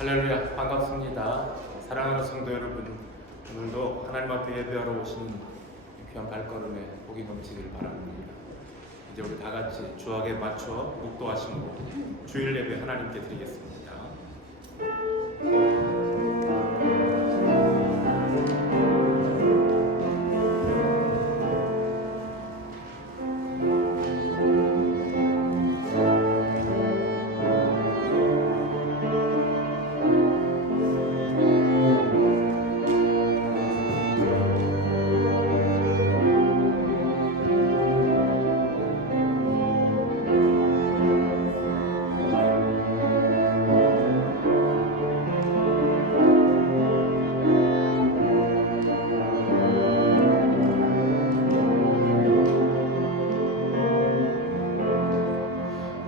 할렐루야, 반갑습니다. 사랑하는 성도 여러분, 오늘도 하나님 앞에 예배하러 오신 귀한 발걸음에 복이 넘치길 바랍니다. 이제 우리 다 같이 주악에 맞춰 묵도하심으로 주일 예배 하나님께 드리겠습니다.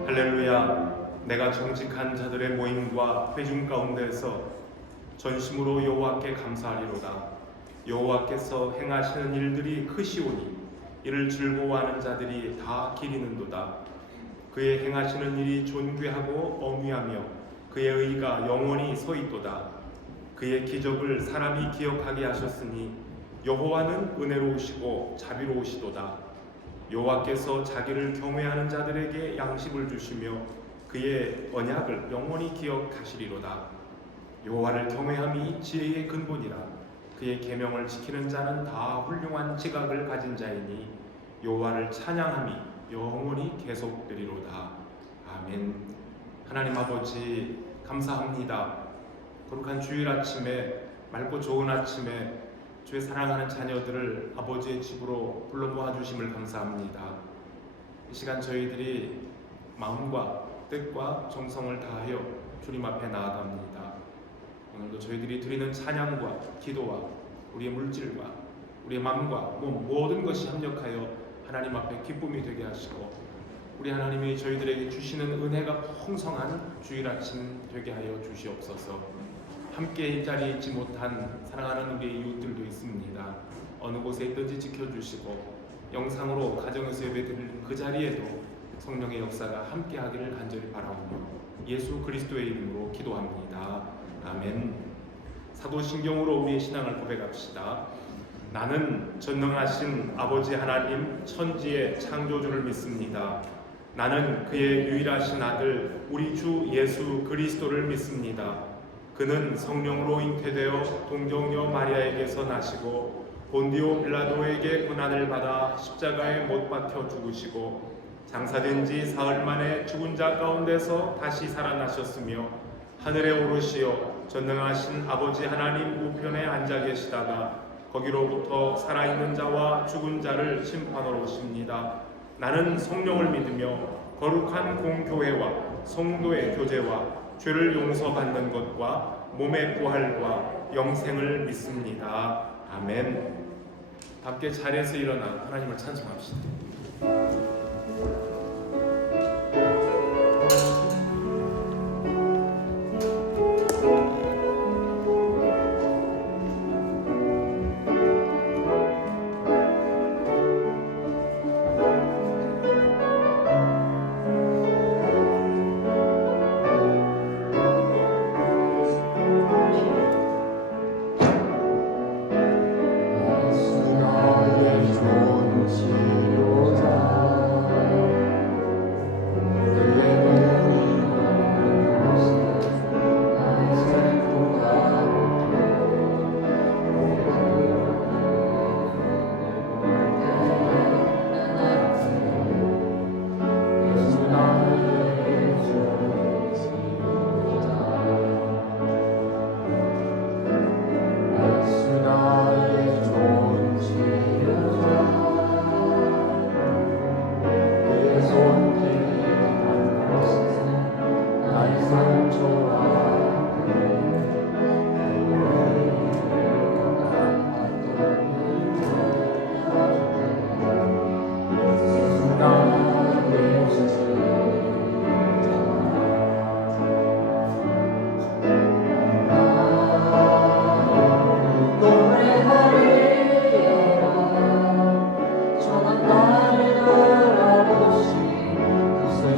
할렐루야, 내가 정직한 자들의 모임과 회중 가운데서 전심으로 여호와께 감사하리로다. 여호와께서 행하시는 일들이 크시오니 이를 즐거워하는 자들이 다 기리는도다. 그의 행하시는 일이 존귀하고 어미하며 그의 의가 영원히 서있도다. 그의 기적을 사람이 기억하게 하셨으니 여호와는 은혜로우시고 자비로우시도다. 여호와께서 자기를 경외하는 자들에게 양식을 주시며 그의 언약을 영원히 기억하시리로다. 여호와를 경외함이 지혜의 근본이라. 그의 계명을 지키는 자는 다 훌륭한 지각을 가진 자이니 여호와를 찬양함이 영원히 계속되리로다. 아멘. 하나님 아버지 감사합니다. 거룩한 주일 아침에, 맑고 좋은 아침에 주의 사랑하는 자녀들을 아버지의 집으로 불러 모아주심을 감사합니다. 이 시간 저희들이 마음과 뜻과 정성을 다하여 주님 앞에 나아갑니다. 오늘도 저희들이 드리는 찬양과 기도와 우리의 물질과 우리의 마음과 몸 모든 것이 합력하여 하나님 앞에 기쁨이 되게 하시고 우리 하나님이 저희들에게 주시는 은혜가 풍성한 주일 아침 되게 하여 주시옵소서. 함께 이 자리에 있지 못한 사랑하는 우리의 이웃들도 있습니다. 어느 곳에 있든지 지켜주시고 영상으로 가정에서 예배드리는 그 자리에도 성령의 역사가 함께 하기를 간절히 바라오며 예수 그리스도의 이름으로 기도합니다. 아멘. 사도신경으로 우리의 신앙을 고백합시다. 나는 전능하신 아버지 하나님 천지의 창조주를 믿습니다. 나는 그의 유일하신 아들 우리 주 예수 그리스도를 믿습니다. 그는 성령으로 잉태되어 동정녀 마리아에게서 나시고 본디오 빌라도에게 고난을 받아 십자가에 못 박혀 죽으시고 장사된 지 사흘 만에 죽은 자 가운데서 다시 살아나셨으며 하늘에 오르시어 전능하신 아버지 하나님 우편에 앉아 계시다가 거기로부터 살아있는 자와 죽은 자를 심판하러 오십니다. 나는 성령을 믿으며 거룩한 공교회와 성도의 교제와 죄를 용서받는 것과 몸의 부활과 영생을 믿습니다. 아멘. 함께 자리에서 일어나 하나님을 찬송합시다.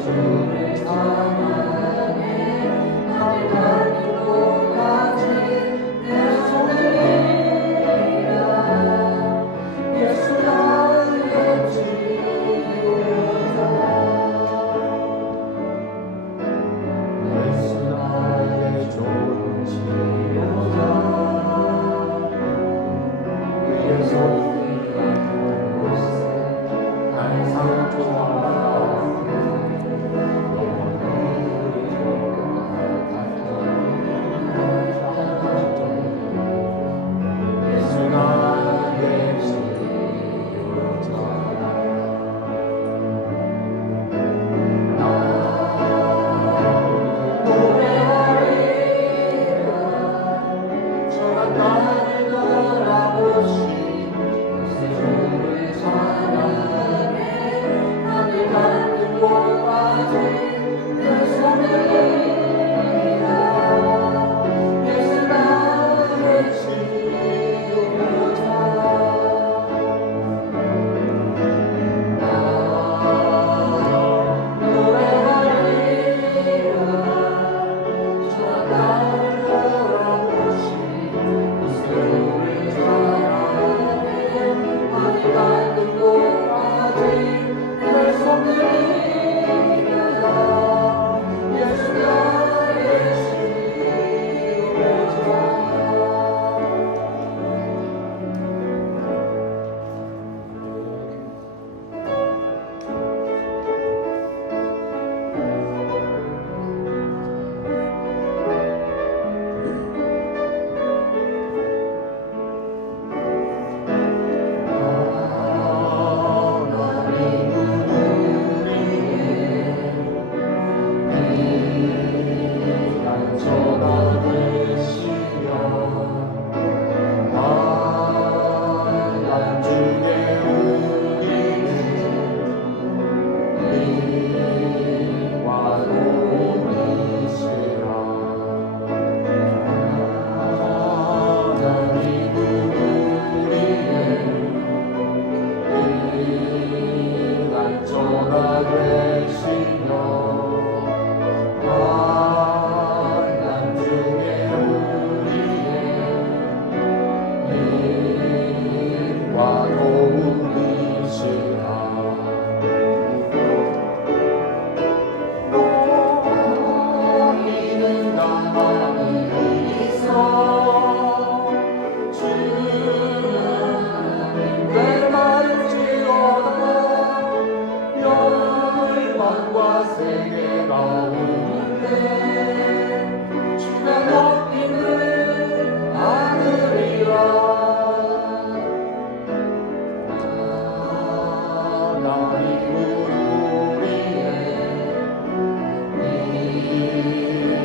주를 찬양해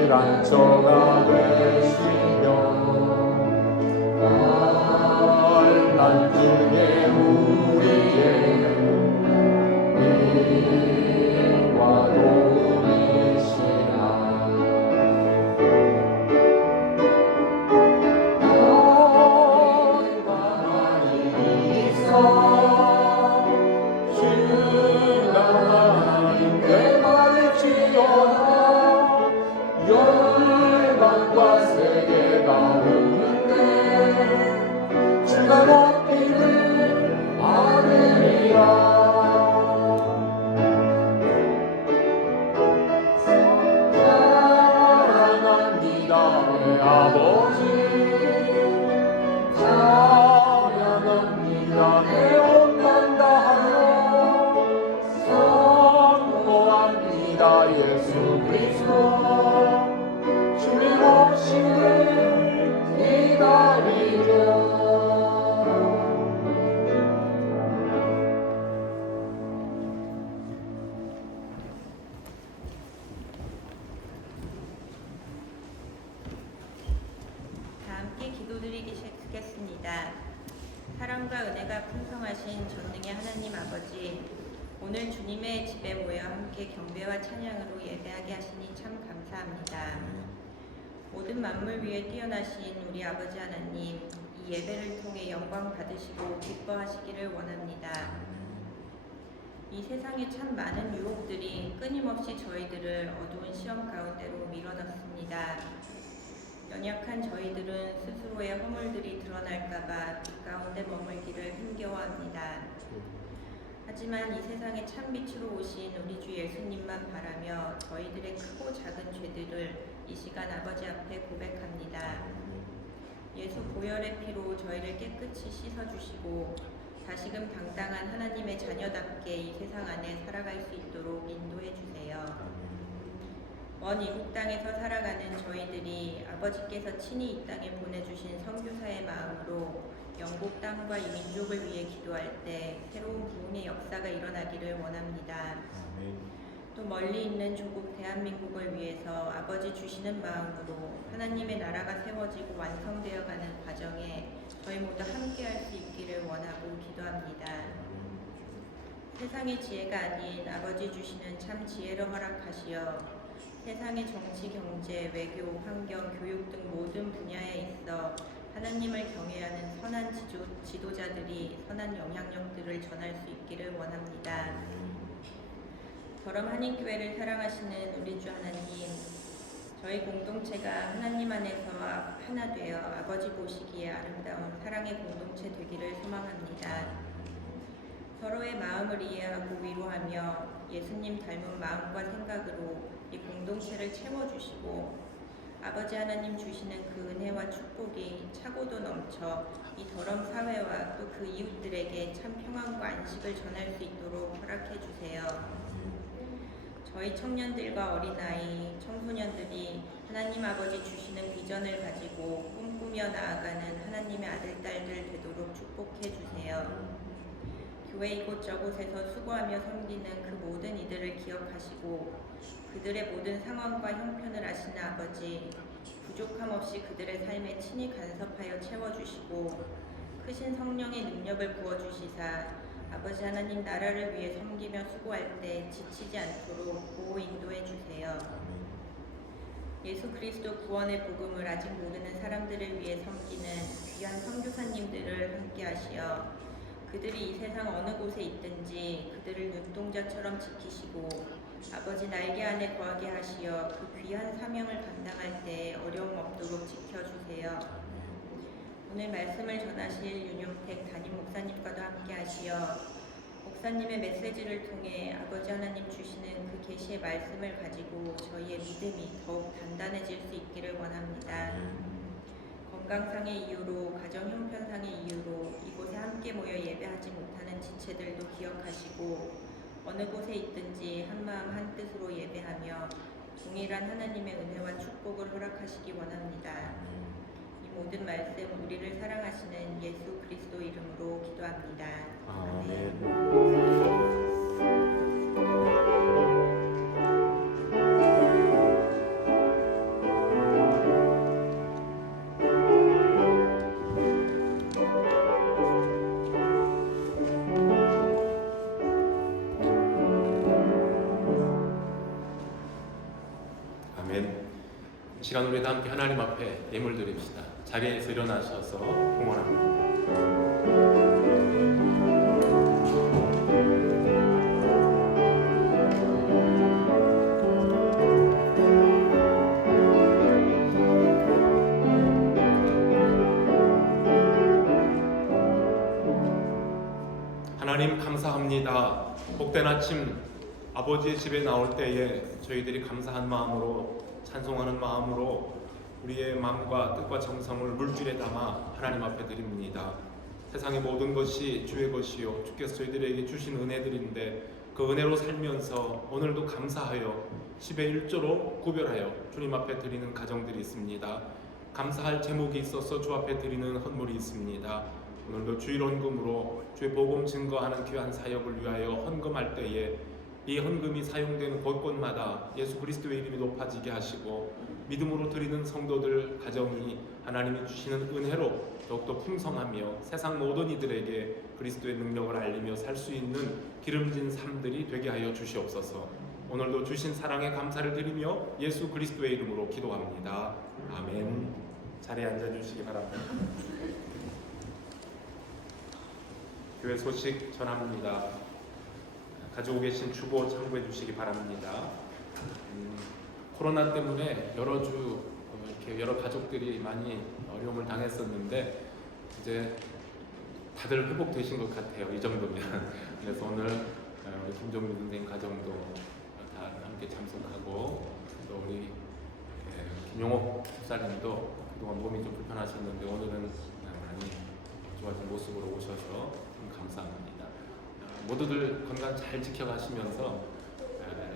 단초가 되시며 나중에 우리의 힘과 도움이시라. 너희가 많이 있어 주가 하나님께 말지어다. 열방과 세계가 오는데 주가 높이를 아느니라. 사랑합니다 내 아버지, 사랑합니다 내 온만 다하여 선포합니다 예수 그리스도 주님 오심을 기다리며. 다 함께 기도드리겠습니다. 사랑과 은혜가 풍성하신 전능의 하나님 아버지, 오늘 주님의 집에 모여 함께 경배와 찬양으로 예배하게 하시니 참 감사합니다. 모든 만물 위에 뛰어나신 우리 아버지 하나님, 이 예배를 통해 영광 받으시고 기뻐하시기를 원합니다. 이 세상에 참 많은 유혹들이 끊임없이 저희들을 어두운 시험 가운데로 밀어넣습니다. 연약한 저희들은 스스로의 허물들이 드러날까봐 빛 가운데 머물기를 힘겨워합니다. 하지만 이 세상에 참빛으로 오신 우리 주 예수님만 바라며 저희들의 크고 작은 죄들을 이 시간 아버지 앞에 고백합니다. 예수 보혈의 피로 저희를 깨끗이 씻어주시고 다시금 당당한 하나님의 자녀답게 이 세상 안에 살아갈 수 있도록 인도해 주세요. 먼 이국 땅에서 살아가는 저희들이 아버지께서 친히 이 땅에 보내주신 선교사의 마음으로 영국 땅과 이 민족을 위해 기도할 때 새로운 부흥의 역사가 일어나기를 원합니다. 또 멀리 있는 조국 대한민국을 위해서 아버지 주시는 마음으로 하나님의 나라가 세워지고 완성되어가는 과정에 저희 모두 함께할 수 있기를 원하고 기도합니다. 세상의 지혜가 아닌 아버지 주시는 참 지혜를 허락하시어 세상의 정치, 경제, 외교, 환경, 교육 등 모든 분야에 있어 하나님을 경외하는 선한 지도자들이 선한 영향력들을 전할 수 있기를 원합니다. 더럼 한인교회를 사랑하시는 우리 주 하나님, 저희 공동체가 하나님 안에서 하나 되어 아버지 보시기에 아름다운 사랑의 공동체 되기를 소망합니다. 서로의 마음을 이해하고 위로하며 예수님 닮은 마음과 생각으로 이 공동체를 채워주시고 아버지 하나님 주시는 그 은혜와 축복이 차고도 넘쳐 이 더럼 사회와 또 그 이웃들에게 참 평안과 안식을 전할 수 있도록 허락해 주세요. 저희 청년들과 어린아이, 청소년들이 하나님 아버지 주시는 비전을 가지고 꿈꾸며 나아가는 하나님의 아들, 딸들 되도록 축복해 주세요. 교회 이곳저곳에서 수고하며 섬기는 그 모든 이들을 기억하시고 그들의 모든 상황과 형편을 아시는 아버지, 부족함 없이 그들의 삶에 친히 간섭하여 채워주시고 크신 성령의 능력을 부어주시사 아버지 하나님 나라를 위해 섬기며 수고할 때 지치지 않도록 보호 인도해 주세요. 예수 그리스도 구원의 복음을 아직 모르는 사람들을 위해 섬기는 귀한 선교사님들을 함께 하시어 그들이 이 세상 어느 곳에 있든지 그들을 눈동자처럼 지키시고 아버지 날개 안에 거하게 하시어 그 귀한 사명을 감당할 때 어려움 없도록 지켜주세요. 오늘 말씀을 전하실 윤용택 담임 목사님과도 함께 하시어 목사님의 메시지를 통해 아버지 하나님 주시는 그 계시의 말씀을 가지고 저희의 믿음이 더욱 단단해질 수 있기를 원합니다. 건강상의 이유로, 가정 형편상의 이유로 이곳에 함께 모여 예배하지 못하는 지체들도 기억하시고 어느 곳에 있든지 한마음 한뜻으로 예배하며 동일한 하나님의 은혜와 축복을 허락하시기 원합니다. 이 모든 말씀 우리를 사랑하시는 예수 그리스도 이름으로 기도합니다. 아멘. 이 시간 우리 다 함께 하나님 앞에 예물 드립시다. 자리에서 일어나셔서 봉헌합니다. 하나님 감사합니다. 복된 아침 아버지의 집에 나올 때에 저희들이 감사한 마음으로 찬송하는 마음으로 우리의 마음과 뜻과 정성을 물줄에 담아 하나님 앞에 드립니다. 세상의 모든 것이 주의 것이요 주께서 저희들에게 주신 은혜들인데 그 은혜로 살면서 오늘도 감사하여 10의 1조로 구별하여 주님 앞에 드리는 가정들이 있습니다. 감사할 제목이 있어서 주 앞에 드리는 헌물이 있습니다. 오늘도 주일 헌금으로 주의 복음 증거하는 귀한 사역을 위하여 헌금할 때에 이 헌금이 사용되는 곳곳마다 예수 그리스도의 이름이 높아지게 하시고 믿음으로 드리는 성도들 가정이 하나님이 주시는 은혜로 더욱더 풍성하며 세상 모든 이들에게 그리스도의 능력을 알리며 살 수 있는 기름진 삶들이 되게 하여 주시옵소서. 오늘도 주신 사랑에 감사를 드리며 예수 그리스도의 이름으로 기도합니다. 아멘. 자리에 앉아주시기 바랍니다. 교회 소식 전합니다. 가지고 계신 주보 참고해 주시기 바랍니다. 코로나 때문에 여러 주 이렇게 여러 가족들이 많이 어려움을 당했었는데 이제 다들 회복되신 것 같아요. 이 정도면. 그래서 오늘 우리 김종민 선생님 가정도 다 함께 참석하고 또 우리 김용옥 집사님도 그동안 몸이 좀 불편하셨는데 오늘은 많이 좋아진 모습으로 오셔서 감사합니다. 모두들 건강 잘 지켜가시면서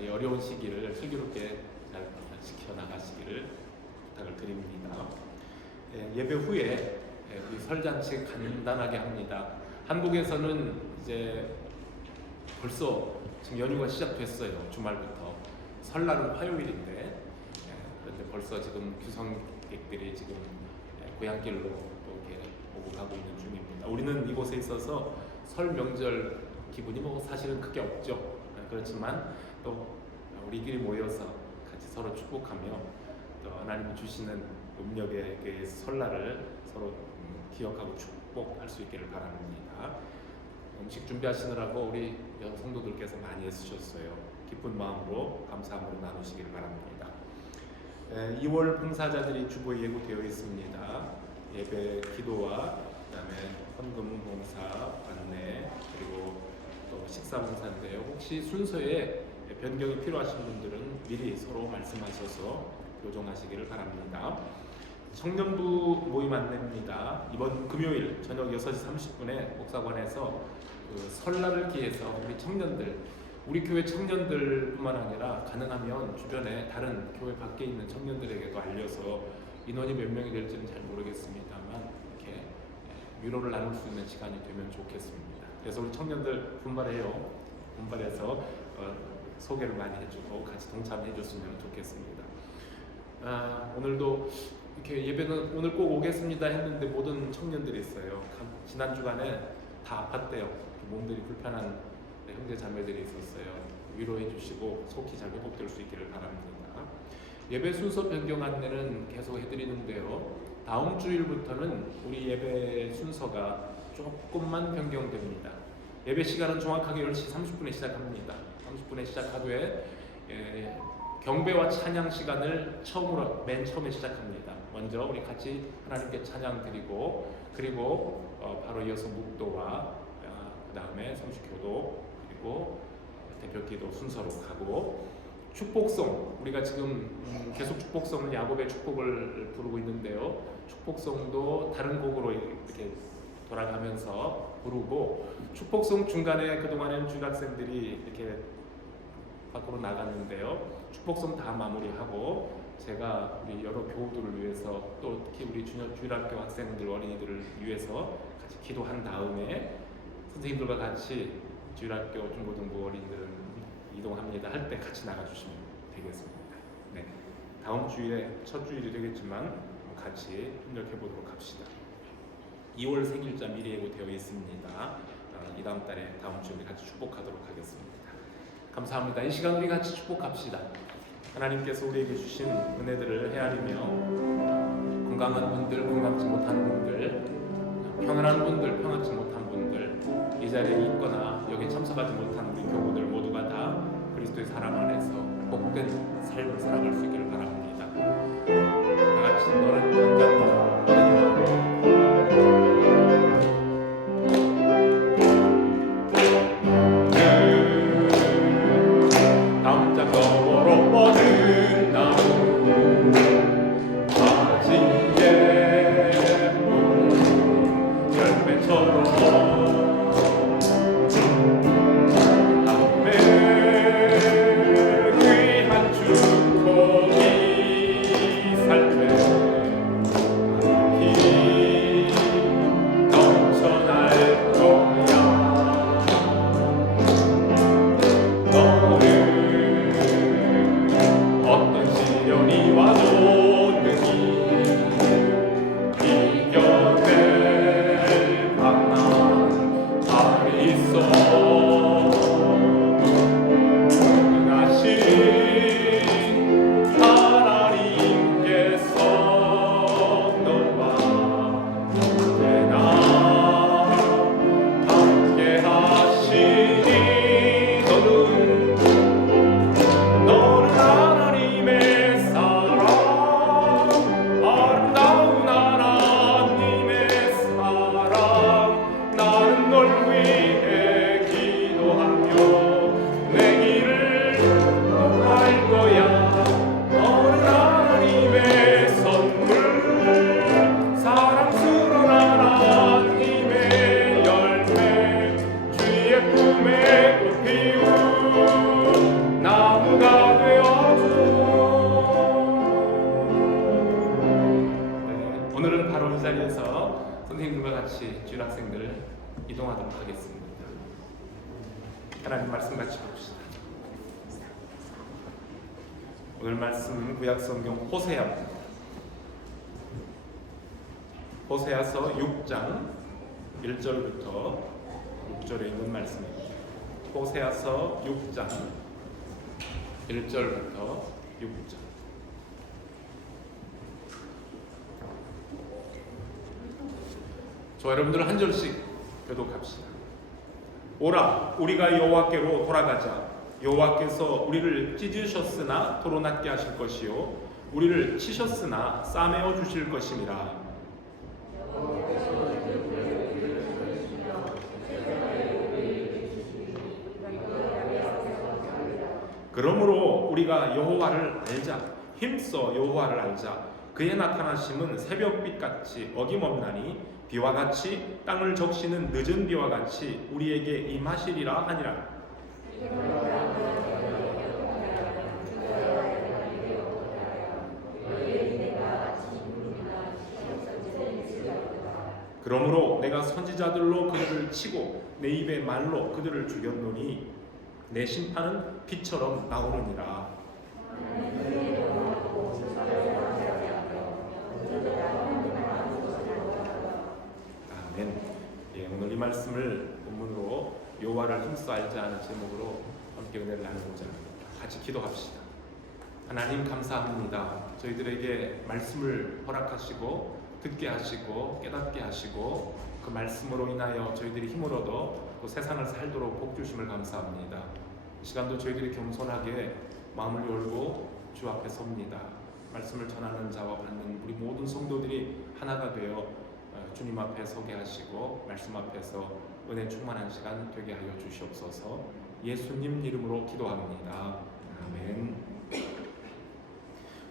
이 어려운 시기를 슬기롭게 잘 지켜나가시기를 부탁을 드립니다. 예배 후에 우리 설잔치 간단하게 합니다. 한국에서는 이제 벌써 지금 연휴가 시작됐어요. 주말부터. 설날은 화요일인데 그런데 벌써 지금 규성객들이 지금 고향길로 또 이렇게 오고 가고 있는 중입니다. 우리는 이곳에 있어서 설 명절 기분이 뭐 사실은 크게 없죠. 그렇지만 또 우리끼리 모여서 같이 서로 축복하며 또 하나님이 주시는 음력의 그 설날을 서로 기억하고 축복할 수 있기를 바랍니다. 음식 준비하시느라고 우리 성도들께서 많이 애쓰셨어요. 기쁜 마음으로 감사함으로 나누시길 바랍니다. 2월 봉사자들이 주보에 예고되어 있습니다. 예배 기도와 그다음에 헌금 봉사 안내 그리고 또 식사 봉사인데요. 혹시 순서에 변경이 필요하신 분들은 미리 서로 말씀하셔서 교정하시기를 바랍니다. 청년부 모임 안내입니다. 이번 금요일 저녁 6시 30분에 목사관에서 그 설날을 기해서 우리 청년들, 우리 교회 청년들뿐만 아니라 가능하면 주변에 다른 교회 밖에 있는 청년들에게도 알려서 인원이 몇 명이 될지는 잘 모르겠습니다만 이렇게 위로를 나눌 수 있는 시간이 되면 좋겠습니다. 그래서 우리 청년들 분발해서 소개를 많이 해주고 같이 동참해줬으면 좋겠습니다. 오늘도 이렇게 예배는 오늘 꼭 오겠습니다 했는데 모든 청년들이 있어요. 지난 주간에 다 아팠대요. 몸들이 불편한 형제 자매들이 있었어요. 위로해 주시고 속히 잘 회복될 수 있기를 바랍니다. 예배 순서 변경 안내는 계속 해드리는데요. 다음 주일부터는 우리 예배 순서가 조금만 변경됩니다. 예배 시간은 정확하게 10시 30분에 시작합니다. 30분에 시작하되 경배와 찬양 시간을 맨 처음에 시작합니다. 먼저 우리 같이 하나님께 찬양 드리고 그리고 바로 이어서 묵도와 그 다음에 성수교도 그리고 대표기도 순서로 가고 축복송 우리가 지금 계속 축복송을 야곱의 축복을 부르고 있는데요. 축복송도 다른 곡으로 이렇게 돌아가면서 부르고 축복송 중간에 그동안에는 중학생들이 이렇게 밖으로 나갔는데요. 축복송 다 마무리하고 제가 우리 여러 교우들을 위해서 또 특히 우리 주일학교 학생들 어린이들을 위해서 같이 기도한 다음에 선생님들과 같이 주일학교 중고등부 어린이들은 이동합니다 할 때 같이 나가주시면 되겠습니다. 네, 다음 주일에 첫 주일이 되겠지만 같이 협력해 보도록 합시다. 2월 생일자 미리 예고되어 있습니다. 이 다음 달에 다음 주에 같이 축복하도록 하겠습니다. 감사합니다. 이 시간 우리 같이 축복합시다. 하나님께서 우리에게 주신 은혜들을 헤아리며 건강한 분들, 건강치 못한 분들, 평안한 분들, 평안치 못한 분들, 이 자리에 있거나 여기 참석하지 못한 우리 교우들 모두가 다 그리스도의 사랑 안에서 복된 삶을 살아갈 수 있기를 바랍니다. 다 같이 너는 당장 귀한 축복이 여러분 자리에서 선생님들과 같이 주일 학생들 이동하도록 하겠습니다. 하나님 말씀 같이 봅시다. 오늘 말씀은 구약성경 호세아입니다. 호세아서 6장 1절부터 6절에 있는 말씀입니다. 호세아서 6장 1절부터 6절. 저 여러분들 한 절씩 교독합시다. 오라, 우리가 여호와께로 돌아가자. 여호와께서 우리를 찢으셨으나 토론하게 하실 것이요 우리를 치셨으나 싸매어 주실 것임이라. 그러므로 우리가 여호와를 알자. 힘써 여호와를 알자. 그의 나타나심은 새벽빛같이 어김없나니 비와 같이 땅을 적시는 늦은 비와 같이 우리에게 임하시리라 하니라. 그러므로 내가 선지자들로 그들을 치고 내 입의 말로 그들을 죽였노니 내 심판은 빛처럼 나오느니라. 아멘. 예, 오늘 이 말씀을 본문으로 여호와를 힘써 알자 하는 제목으로 함께 은혜를 나누고자 합니다. 같이 기도합시다. 하나님 감사합니다. 저희들에게 말씀을 허락하시고 듣게 하시고 깨닫게 하시고 그 말씀으로 인하여 저희들이 힘을 얻어 또 세상을 살도록 복 주심을 감사합니다. 이 시간도 저희들이 겸손하게 마음을 열고 주 앞에 섭니다. 말씀을 전하는 자와 받는 우리 모든 성도들이 하나가 되어 주님 앞에 서게 하시고 말씀 앞에서 은혜 충만한 시간 되게 하여 주시옵소서. 예수님 이름으로 기도합니다. 아멘.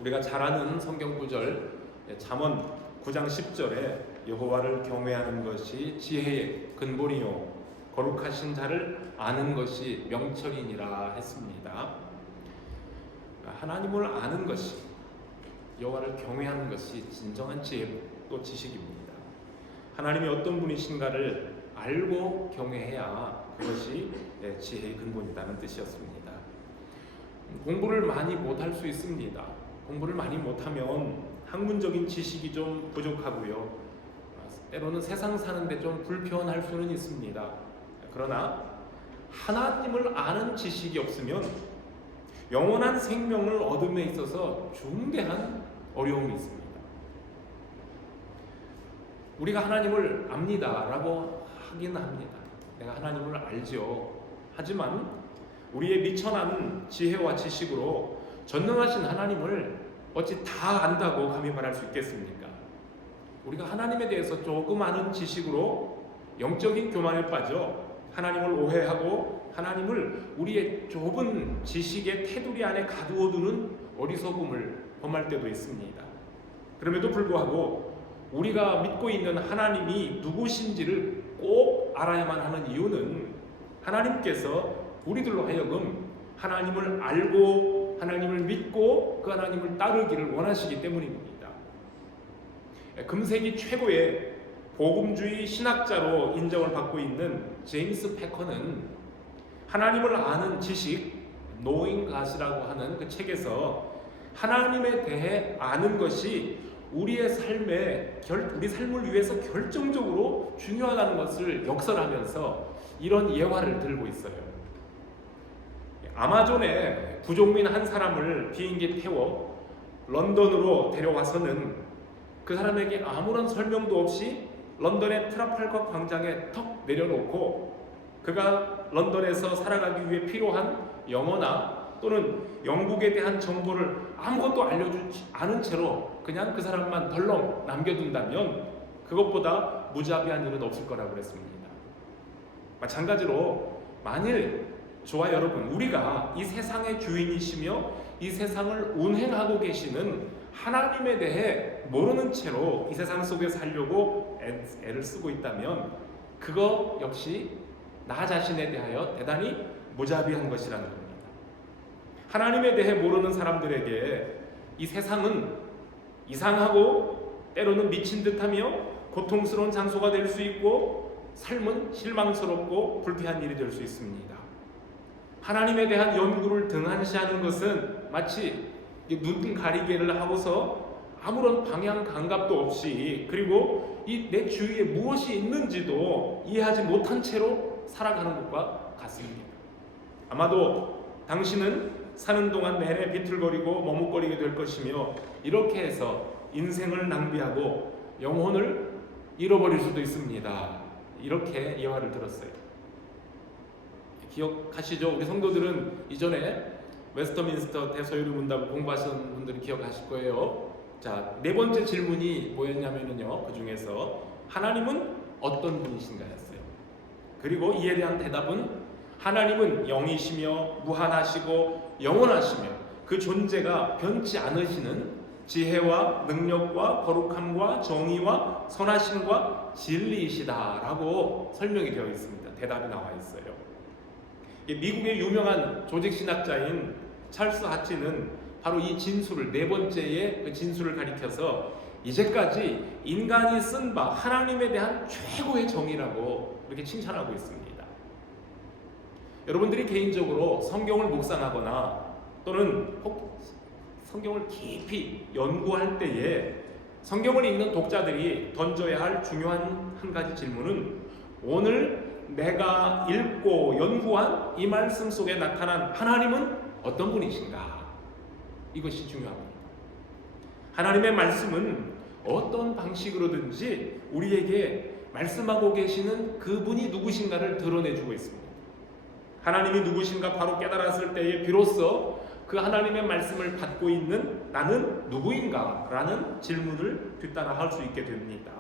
우리가 잘 아는 성경 구절 잠언 9장 10절에 여호와를 경외하는 것이 지혜의 근본이요 거룩하신 자를 아는 것이 명철이니라 했습니다. 하나님을 아는 것이, 여호와를 경외하는 것이 진정한 지혜 또 지식입니다. 하나님이 어떤 분이신가를 알고 경외해야 그것이 지혜의 근본이라는 뜻이었습니다. 공부를 많이 못할 수 있습니다. 공부를 많이 못하면 학문적인 지식이 좀 부족하고요. 때로는 세상 사는데 좀 불편할 수는 있습니다. 그러나 하나님을 아는 지식이 없으면 영원한 생명을 얻음에 있어서 중대한 어려움이 있습니다. 우리가 하나님을 압니다라고 하긴 합니다. 내가 하나님을 알지요. 하지만 우리의 미천한 지혜와 지식으로 전능하신 하나님을 어찌 다 안다고 감히 말할 수 있겠습니까? 우리가 하나님에 대해서 조금 아는 지식으로 영적인 교만에 빠져 하나님을 오해하고 하나님을 우리의 좁은 지식의 테두리 안에 가두어두는 어리석음을 범할 때도 있습니다. 그럼에도 불구하고 우리가 믿고 있는 하나님이 누구신지를 꼭 알아야만 하는 이유는 하나님께서 우리들로 하여금 하나님을 알고 하나님을 믿고 그 하나님을 따르기를 원하시기 때문입니다. 금세기 최고의 복음주의 신학자로 인정을 받고 있는 제임스 패커는 하나님을 아는 지식, Knowing God이라고 하는 그 책에서 하나님에 대해 아는 것이 우리 삶을 위해서 결정적으로 중요하다는 것을 역설하면서 이런 예화를 들고 있어요. 아마존에 부족민 한 사람을 비행기에 태워 런던으로 데려와서는 그 사람에게 아무런 설명도 없이 런던의 트라팔가 광장에 턱 내려놓고 그가 런던에서 살아가기 위해 필요한 영어나 또는 영국에 대한 정보를 아무것도 알려주지 않은 채로 그냥 그 사람만 덜렁 남겨둔다면 그것보다 무자비한 일은 없을 거라고 그랬습니다. 마찬가지로 만일 저와 여러분, 우리가 이 세상의 주인이시며 이 세상을 운행하고 계시는 하나님에 대해 모르는 채로 이 세상 속에 살려고 애를 쓰고 있다면 그거 역시 나 자신에 대하여 대단히 무자비한 것이라는 겁니다. 하나님에 대해 모르는 사람들에게 이 세상은 이상하고 때로는 미친 듯하며 고통스러운 장소가 될 수 있고 삶은 실망스럽고 불쾌한 일이 될 수 있습니다. 하나님에 대한 연구를 등한시하는 것은 마치 눈 가리개를 하고서 아무런 방향 감각도 없이 그리고 이 내 주위에 무엇이 있는지도 이해하지 못한 채로 살아가는 것과 같습니다. 아마도 당신은 사는 동안 내내 비틀거리고 머뭇거리게 될 것이며 이렇게 해서 인생을 낭비하고 영혼을 잃어버릴 수도 있습니다. 이렇게 예화를 들었어요. 기억하시죠? 우리 성도들은 이전에 웨스터민스터 대소요리 문답을 공부하신 분들이 기억하실 거예요. 자, 네 번째 질문이 뭐였냐면요, 그 중에서 하나님은 어떤 분이신가였어요. 그리고 이에 대한 대답은 하나님은 영이시며 무한하시고 영원하시며 그 존재가 변치 않으시는 지혜와 능력과 거룩함과 정의와 선하심과 진리이시다라고 설명이 되어 있습니다. 대답이 나와 있어요. 미국의 유명한 조직신학자인 찰스 하치는 바로 이 진술을, 네 번째의 그 진술을 가리켜서 이제까지 인간이 쓴 바 하나님에 대한 최고의 정의라고 이렇게 칭찬하고 있습니다. 여러분들이 개인적으로 성경을 묵상하거나 또는 혹 성경을 깊이 연구할 때에 성경을 읽는 독자들이 던져야 할 중요한 한 가지 질문은 오늘 내가 읽고 연구한 이 말씀 속에 나타난 하나님은 어떤 분이신가? 이것이 중요합니다. 하나님의 말씀은 어떤 방식으로든지 우리에게 말씀하고 계시는 그분이 누구신가를 드러내주고 있습니다. 하나님이 누구신가 바로 깨달았을 때에 비로소 그 하나님의 말씀을 받고 있는 나는 누구인가? 라는 질문을 뒤따라 할 수 있게 됩니다.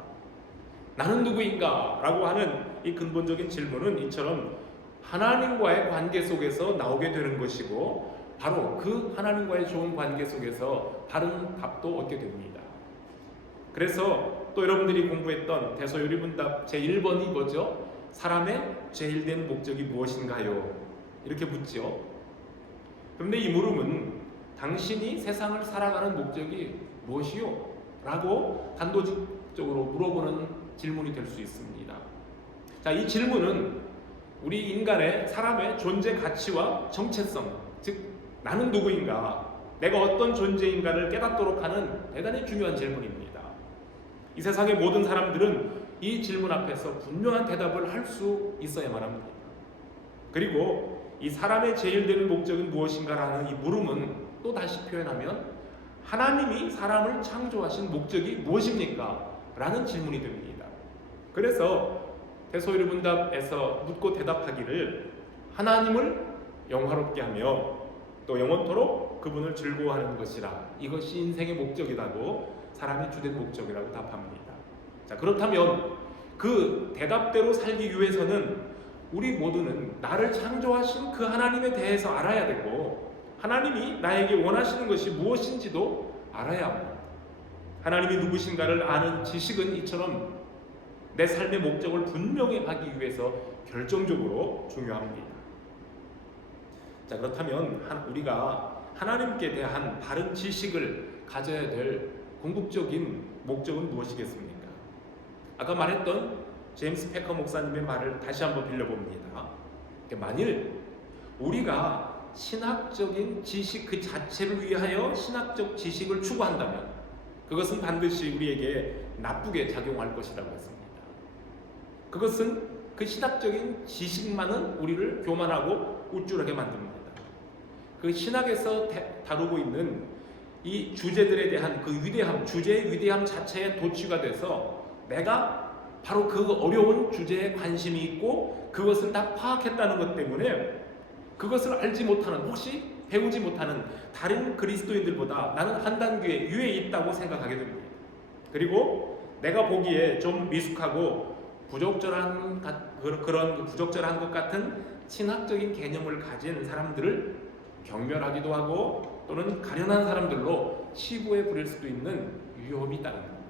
나는 누구인가? 라고 하는 이 근본적인 질문은 이처럼 하나님과의 관계 속에서 나오게 되는 것이고 바로 그 하나님과의 좋은 관계 속에서 다른 답도 얻게 됩니다. 그래서 또 여러분들이 공부했던 대소요리 문답 제1번이 뭐죠? 사람의 제일 된 목적이 무엇인가요? 이렇게 묻죠. 그런데 이 물음은 당신이 세상을 살아가는 목적이 무엇이요? 라고 단도직적으로 물어보는 질문이 될 수 있습니다. 자, 이 질문은 우리 인간의 사람의 존재 가치와 정체성, 즉 나는 누구인가, 내가 어떤 존재인가를 깨닫도록 하는 대단히 중요한 질문입니다. 이 세상의 모든 사람들은 이 질문 앞에서 분명한 대답을 할 수 있어야만 합니다. 그리고 이 사람의 제일 되는 목적은 무엇인가라는 이 물음은 또 다시 표현하면 하나님이 사람을 창조하신 목적이 무엇입니까? 라는 질문이 됩니다. 그래서 대소요리 문답에서 묻고 대답하기를 하나님을 영화롭게 하며 또 영원토록 그분을 즐거워하는 것이라, 이것이 인생의 목적이라고, 사람의 주된 목적이라고 답합니다. 자, 그렇다면 그 대답대로 살기 위해서는 우리 모두는 나를 창조하신 그 하나님에 대해서 알아야 되고 하나님이 나에게 원하시는 것이 무엇인지도 알아야 합니다. 하나님이 누구신가를 아는 지식은 이처럼 내 삶의 목적을 분명히 하기 위해서 결정적으로 중요합니다. 자, 그렇다면 우리가 하나님께 대한 바른 지식을 가져야 될 궁극적인 목적은 무엇이겠습니까? 아까 말했던 제임스 패커 목사님의 말을 다시 한번 빌려봅니다. 만일 우리가 신학적인 지식 그 자체를 위하여 신학적 지식을 추구한다면 그것은 반드시 우리에게 나쁘게 작용할 것이라고 했습니다. 그것은 그 신학적인 지식만은 우리를 교만하고 우쭐하게 만듭니다. 그 신학에서 다루고 있는 이 주제들에 대한 그 위대함, 주제의 위대함 자체에 도취가 돼서 내가 바로 그 어려운 주제에 관심이 있고 그것을 다 파악했다는 것 때문에 그것을 알지 못하는, 혹시 배우지 못하는 다른 그리스도인들보다 나는 한 단계 위에 있다고 생각하게 됩니다. 그리고 내가 보기에 좀 미숙하고 부적절한 그런 부적절한 것 같은 신학적인 개념을 가진 사람들을 경멸하기도 하고 또는 가련한 사람들로 치부해 부릴 수도 있는 위험이 있다는 겁니다.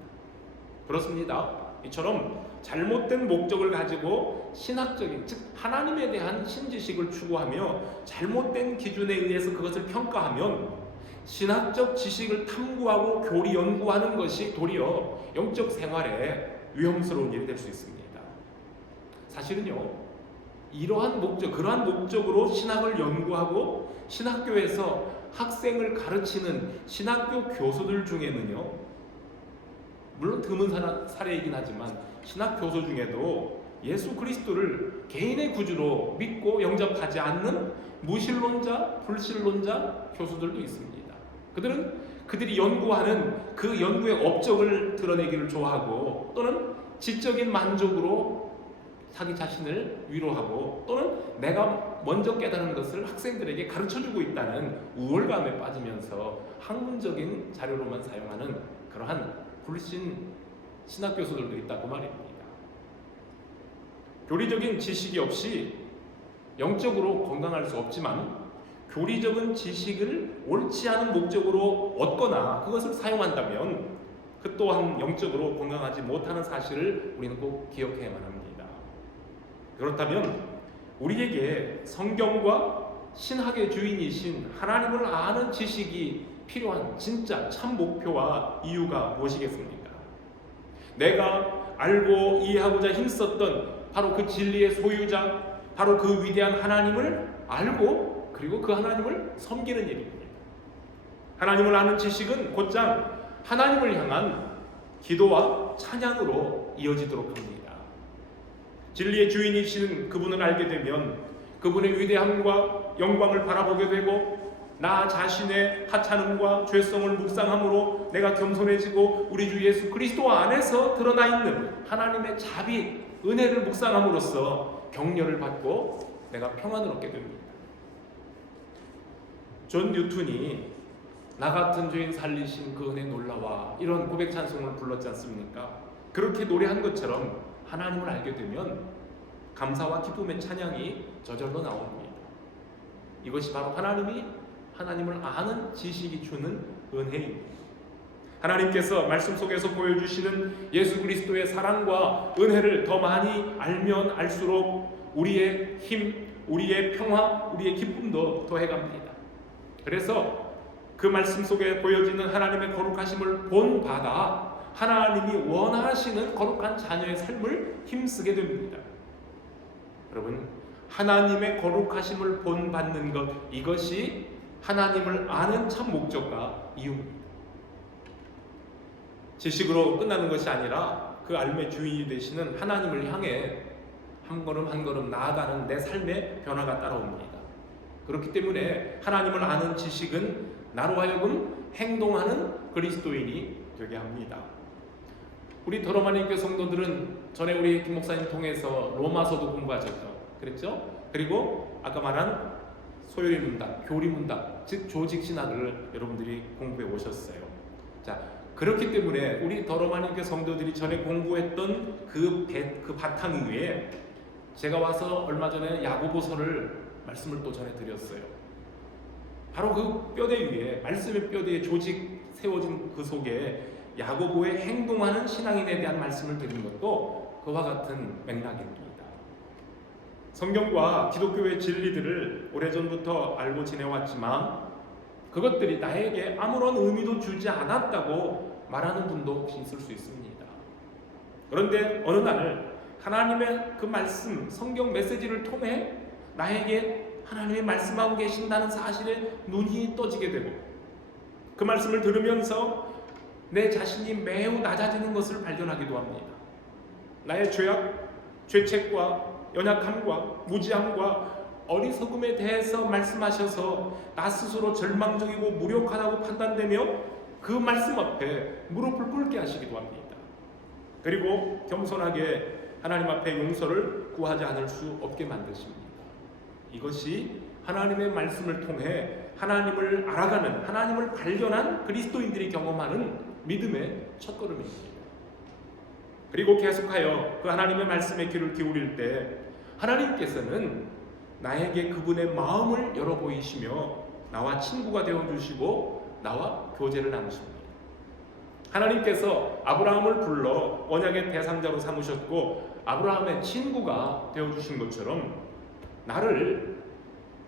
그렇습니다. 이처럼 잘못된 목적을 가지고 신학적인, 즉 하나님에 대한 신지식을 추구하며 잘못된 기준에 의해서 그것을 평가하면 신학적 지식을 탐구하고 교리 연구하는 것이 도리어 영적 생활에 위험스러운 일이 될 수 있습니다. 사실은요, 그러한 목적으로 신학을 연구하고 신학교에서 학생을 가르치는 신학교 교수들 중에는요, 물론 드문 사례이긴 하지만 신학 교수 중에도 예수 그리스도를 개인의 구주로 믿고 영접하지 않는 무신론자, 불신론자 교수들도 있습니다. 그들이 연구하는 그 연구의 업적을 드러내기를 좋아하고, 또는 지적인 만족으로 자기 자신을 위로하고, 또는 내가 먼저 깨달은 것을 학생들에게 가르쳐주고 있다는 우월감에 빠지면서 학문적인 자료로만 사용하는 그러한 불신 신학 교수들도 있다고 말입니다. 교리적인 지식이 없이 영적으로 건강할 수 없지만, 교리적인 지식을 옳지 않은 목적으로 얻거나 그것을 사용한다면 그 또한 영적으로 건강하지 못하는 사실을 우리는 꼭 기억해야만 합니다. 그렇다면 우리에게 성경과 신학의 주인이신 하나님을 아는 지식이 필요한 진짜 참 목표와 이유가 무엇이겠습니까? 내가 알고 이해하고자 힘썼던 바로 그 진리의 소유자, 바로 그 위대한 하나님을 알고 그리고 그 하나님을 섬기는 일입니다. 하나님을 아는 지식은 곧장 하나님을 향한 기도와 찬양으로 이어지도록 합니다. 진리의 주인이신 그분을 알게 되면 그분의 위대함과 영광을 바라보게 되고, 나 자신의 하찮음과 죄성을 묵상함으로 내가 겸손해지고 우리 주 예수 그리스도 안에서 드러나 있는 하나님의 자비, 은혜를 묵상함으로써 격려를 받고 내가 평안을 얻게 됩니다. 존 뉴턴이 나 같은 죄인 살리신 그 은혜 놀라와 이런 고백 찬송을 불렀지 않습니까? 그렇게 노래한 것처럼 하나님을 알게 되면 감사와 기쁨의 찬양이 저절로 나옵니다. 이것이 바로 하나님을 아는 지식이 주는 은혜입니다. 하나님께서 말씀 속에서 보여주시는 예수 그리스도의 사랑과 은혜를 더 많이 알면 알수록 우리의 힘, 우리의 평화, 우리의 기쁨도 더해갑니다. 그래서 그 말씀 속에 보여지는 하나님의 거룩하심을 본받아 하나님이 원하시는 거룩한 자녀의 삶을 힘쓰게 됩니다. 여러분, 하나님의 거룩하심을 본받는 것, 이것이 하나님을 아는 참 목적과 이유입니다. 지식으로 끝나는 것이 아니라 그 삶의 주인이 되시는 하나님을 향해 한 걸음 한 걸음 나아가는 내 삶의 변화가 따라옵니다. 그렇기 때문에 하나님을 아는 지식은 나로 하여금 행동하는 그리스도인이 되게 합니다. 우리 더러마님교 성도들은 전에 우리 김 목사님 통해서 로마서도 공부하셨죠. 그랬죠? 그리고 아까 말한 소요리 문답, 교리 문답, 즉 조직 신학을 여러분들이 공부해 오셨어요. 자, 그렇기 때문에 우리 더러마님교 성도들이 전에 공부했던 그 바탕 위에 제가 와서 얼마 전에 야고보서를 말씀을 또 전해드렸어요. 바로 그 뼈대 위에, 말씀의 뼈대에 조직 세워진 그 속에 야고보의 행동하는 신앙인에 대한 말씀을 드린 것도 그와 같은 맥락입니다. 성경과 기독교의 진리들을 오래전부터 알고 지내왔지만 그것들이 나에게 아무런 의미도 주지 않았다고 말하는 분도 혹시 있을 수 있습니다. 그런데 어느 날 하나님의 그 말씀, 성경 메시지를 통해 나에게 하나님이 말씀하고 계신다는 사실에 눈이 떠지게 되고, 그 말씀을 들으면서 내 자신이 매우 낮아지는 것을 발견하기도 합니다. 나의 죄악, 죄책과 연약함과 무지함과 어리석음에 대해서 말씀하셔서 나 스스로 절망적이고 무력하다고 판단되며 그 말씀 앞에 무릎을 꿇게 하시기도 합니다. 그리고 겸손하게 하나님 앞에 용서를 구하지 않을 수 없게 만드십니다. 이것이 하나님의 말씀을 통해 하나님을 알아가는, 하나님을 발견한 그리스도인들이 경험하는 믿음의 첫걸음입니다. 그리고 계속하여 그 하나님의 말씀에 귀를 기울일 때 하나님께서는 나에게 그분의 마음을 열어 보이시며 나와 친구가 되어주시고 나와 교제를 나누십니다. 하나님께서 아브라함을 불러 언약의 대상자로 삼으셨고 아브라함의 친구가 되어주신 것처럼 나를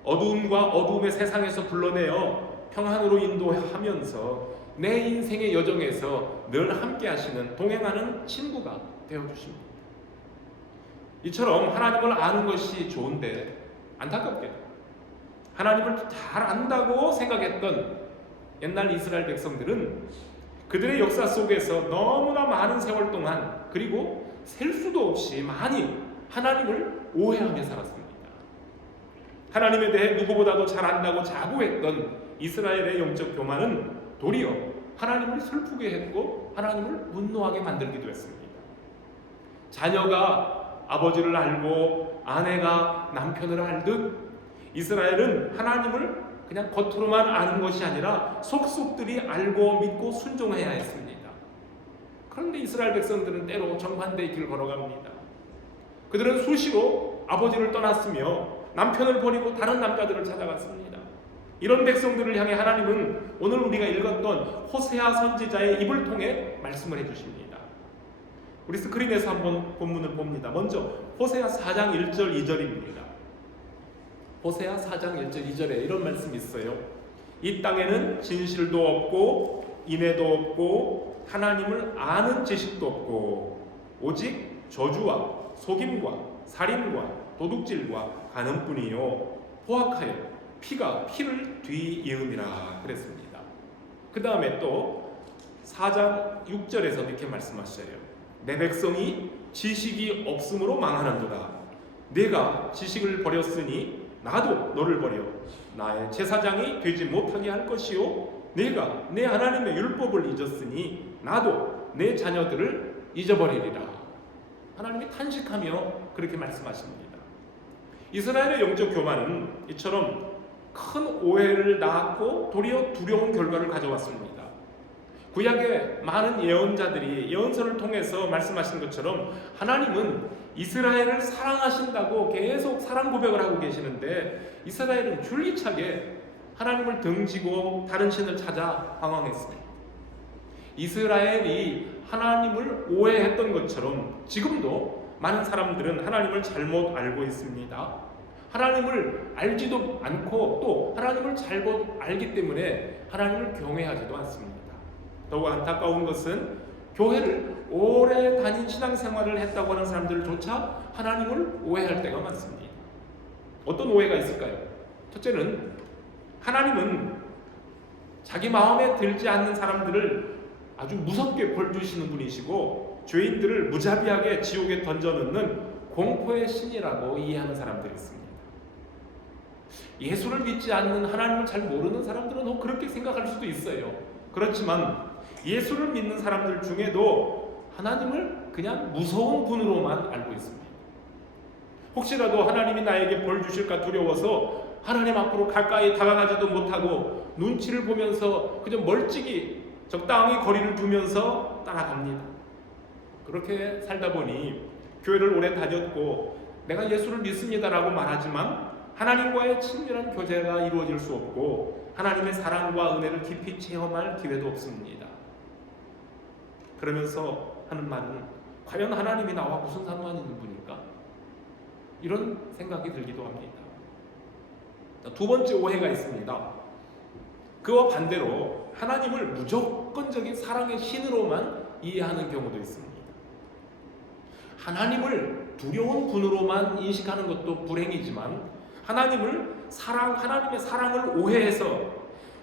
어두움과 어두움의 세상에서 불러내어 평안으로 인도하면서 내 인생의 여정에서 늘 함께 하시는 동행하는 친구가 되어주십니다. 이처럼 하나님을 아는 것이 좋은데 안타깝게도 하나님을 잘 안다고 생각했던 옛날 이스라엘 백성들은 그들의 역사 속에서 너무나 많은 세월 동안 그리고 셀 수도 없이 많이 하나님을 오해하며 살았습니다. 하나님에 대해 누구보다도 잘 안다고 자부했던 이스라엘의 영적 교만은 도리어 하나님을 슬프게 했고 하나님을 분노하게 만들기도 했습니다. 자녀가 아버지를 알고 아내가 남편을 알듯 이스라엘은 하나님을 그냥 겉으로만 아는 것이 아니라 속속들이 알고 믿고 순종해야 했습니다. 그런데 이스라엘 백성들은 때로 정반대의 길을 걸어갑니다. 그들은 수시로 아버지를 떠났으며 남편을 버리고 다른 남자들을 찾아갔습니다. 이런 백성들을 향해 하나님은 오늘 우리가 읽었던 호세아 선지자의 입을 통해 말씀을 해주십니다. 우리 스크린에서 한번 본문을 봅니다. 먼저 호세아 4장 1절 2절입니다. 호세아 4장 1절 2절에 이런 말씀이 있어요. 이 땅에는 진실도 없고 인애도 없고 하나님을 아는 지식도 없고 오직 저주와 속임과 살인과 도둑질과 간음뿐이요 포악하여 피가 피를 뒤이음이라 그랬습니다. 그 다음에 또 4장 6절에서 이렇게 말씀하셔요. 내 백성이 지식이 없으므로 망하는도다. 내가 지식을 버렸으니 나도 너를 버려 나의 제사장이 되지 못하게 할 것이요 내가 내 하나님의 율법을 잊었으니 나도 내 자녀들을 잊어버리리라. 하나님이 탄식하며 그렇게 말씀하십니다. 이스라엘의 영적 교만은 이처럼 큰 오해를 낳았고 도리어 두려운 결과를 가져왔습니다. 구약의 많은 예언자들이 예언서를 통해서 말씀하신 것처럼 하나님은 이스라엘을 사랑하신다고 계속 사랑 고백을 하고 계시는데 이스라엘은 줄기차게 하나님을 등지고 다른 신을 찾아 방황했습니다. 이스라엘이 하나님을 오해했던 것처럼 지금도 많은 사람들은 하나님을 잘못 알고 있습니다. 하나님을 알지도 않고 또 하나님을 잘못 알기 때문에 하나님을 경외하지도 않습니다. 더욱 안타까운 것은 교회를 오래 다닌 신앙생활을 했다고 하는 사람들조차 하나님을 오해할 때가 많습니다. 어떤 오해가 있을까요? 첫째는 하나님은 자기 마음에 들지 않는 사람들을 아주 무섭게 벌 주시는 분이시고 죄인들을 무자비하게 지옥에 던져넣는 공포의 신이라고 이해하는 사람들이 있습니다. 예수를 믿지 않는 하나님을 잘 모르는 사람들은 그렇게 생각할 수도 있어요. 그렇지만 예수를 믿는 사람들 중에도 하나님을 그냥 무서운 분으로만 알고 있습니다. 혹시라도 하나님이 나에게 벌 주실까 두려워서 하나님 앞으로 가까이 다가가지도 못하고 눈치를 보면서 그저 멀찍이 적당히 거리를 두면서 따라갑니다. 그렇게 살다 보니 교회를 오래 다녔고 내가 예수를 믿습니다라고 말하지만 하나님과의 친밀한 교제가 이루어질 수 없고 하나님의 사랑과 은혜를 깊이 체험할 기회도 없습니다. 그러면서 하는 말은 과연 하나님이 나와 무슨 상관 있는 분일까? 이런 생각이 들기도 합니다. 두 번째 오해가 있습니다. 그와 반대로 하나님을 무조건적인 사랑의 신으로만 이해하는 경우도 있습니다. 하나님을 두려운 분으로만 인식하는 것도 불행이지만 하나님을 하나님의 사랑을 오해해서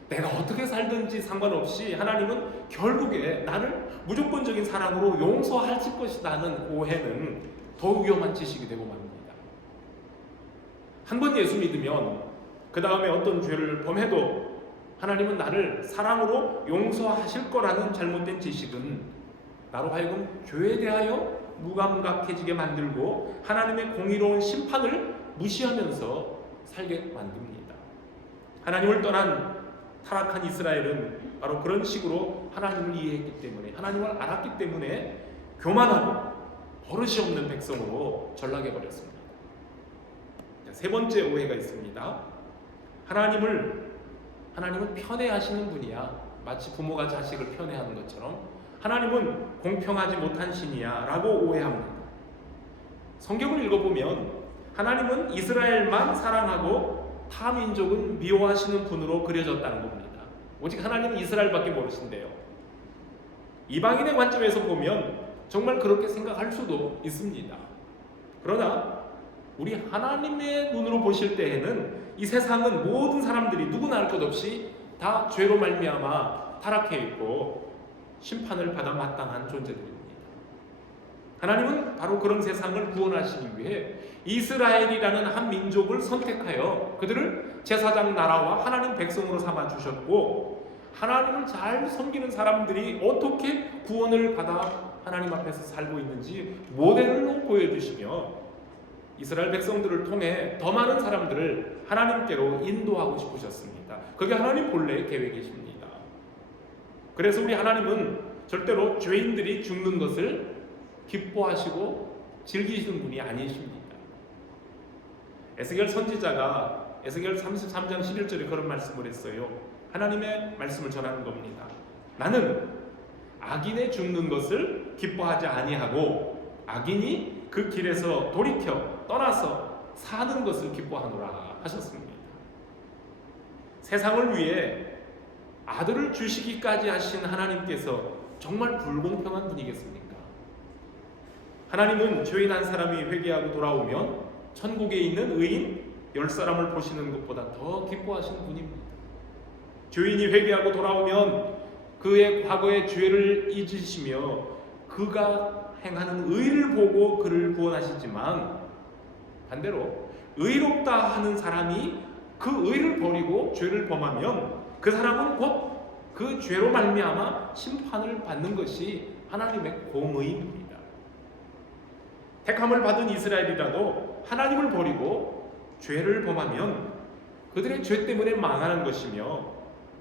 내가 어떻게 살든지 상관없이 하나님은 결국에 나를 무조건적인 사랑으로 용서하실 것이라는 오해는 더 위험한 지식이 되고 말입니다. 한 번 예수 믿으면 그 다음에 어떤 죄를 범해도 하나님은 나를 사랑으로 용서하실 거라는 잘못된 지식은 나로 하여금 죄에 대하여 무감각해지게 만들고 하나님의 공의로운 심판을 무시하면서 살게 만듭니다. 하나님을 떠난 타락한 이스라엘은 바로 그런 식으로 하나님을 이해했기 때문에 하나님을 알았기 때문에 교만하고 버릇이 없는 백성으로 전락해 버렸습니다. 세 번째 오해가 있습니다. 하나님은 편애하시는 분이야. 마치 부모가 자식을 편애하는 것처럼 하나님은 공평하지 못한 신이야 라고 오해합니다. 성경을 읽어보면 하나님은 이스라엘만 사랑하고 타 민족은 미워하시는 분으로 그려졌다는 겁니다. 오직 하나님은 이스라엘밖에 모르신대요. 이방인의 관점에서 보면 정말 그렇게 생각할 수도 있습니다. 그러나 우리 하나님의 눈으로 보실 때에는 이 세상은 모든 사람들이 누구나 할 것 없이 다 죄로 말미암아 타락해 있고 심판을 받아 마땅한 존재들입니다. 하나님은 바로 그런 세상을 구원하시기 위해 이스라엘이라는 한 민족을 선택하여 그들을 제사장 나라와 하나님 백성으로 삼아 주셨고, 하나님을 잘 섬기는 사람들이 어떻게 구원을 받아 하나님 앞에서 살고 있는지 모델로 보여주시며 이스라엘 백성들을 통해 더 많은 사람들을 하나님께로 인도하고 싶으셨습니다. 그게 하나님 본래의 계획이십니다. 그래서 우리 하나님은 절대로 죄인들이 죽는 것을 기뻐하시고 즐기시는 분이 아니십니다. 에스겔 선지자가 에스겔 33장 11절에 그런 말씀을 했어요. 하나님의 말씀을 전하는 겁니다. 나는 악인의 죽는 것을 기뻐하지 아니하고 악인이 그 길에서 돌이켜 떠나서 사는 것을 기뻐하노라 하셨습니다. 세상을 위해 아들을 주시기까지 하신 하나님께서 정말 불공평한 분이겠습니까? 하나님은 죄인 한 사람이 회개하고 돌아오면 천국에 있는 의인 10사람을 보시는 것보다 더 기뻐하시는 분입니다. 죄인이 회개하고 돌아오면 그의 과거의 죄를 잊으시며 그가 행하는 의를 보고 그를 구원하시지만, 반대로 의롭다 하는 사람이 그 의를 버리고 죄를 범하면 그 사람은 곧 그 죄로 말미암아 심판을 받는 것이 하나님의 공의입니다. 택함을 받은 이스라엘이라도 하나님을 버리고 죄를 범하면 그들의 죄 때문에 망하는 것이며,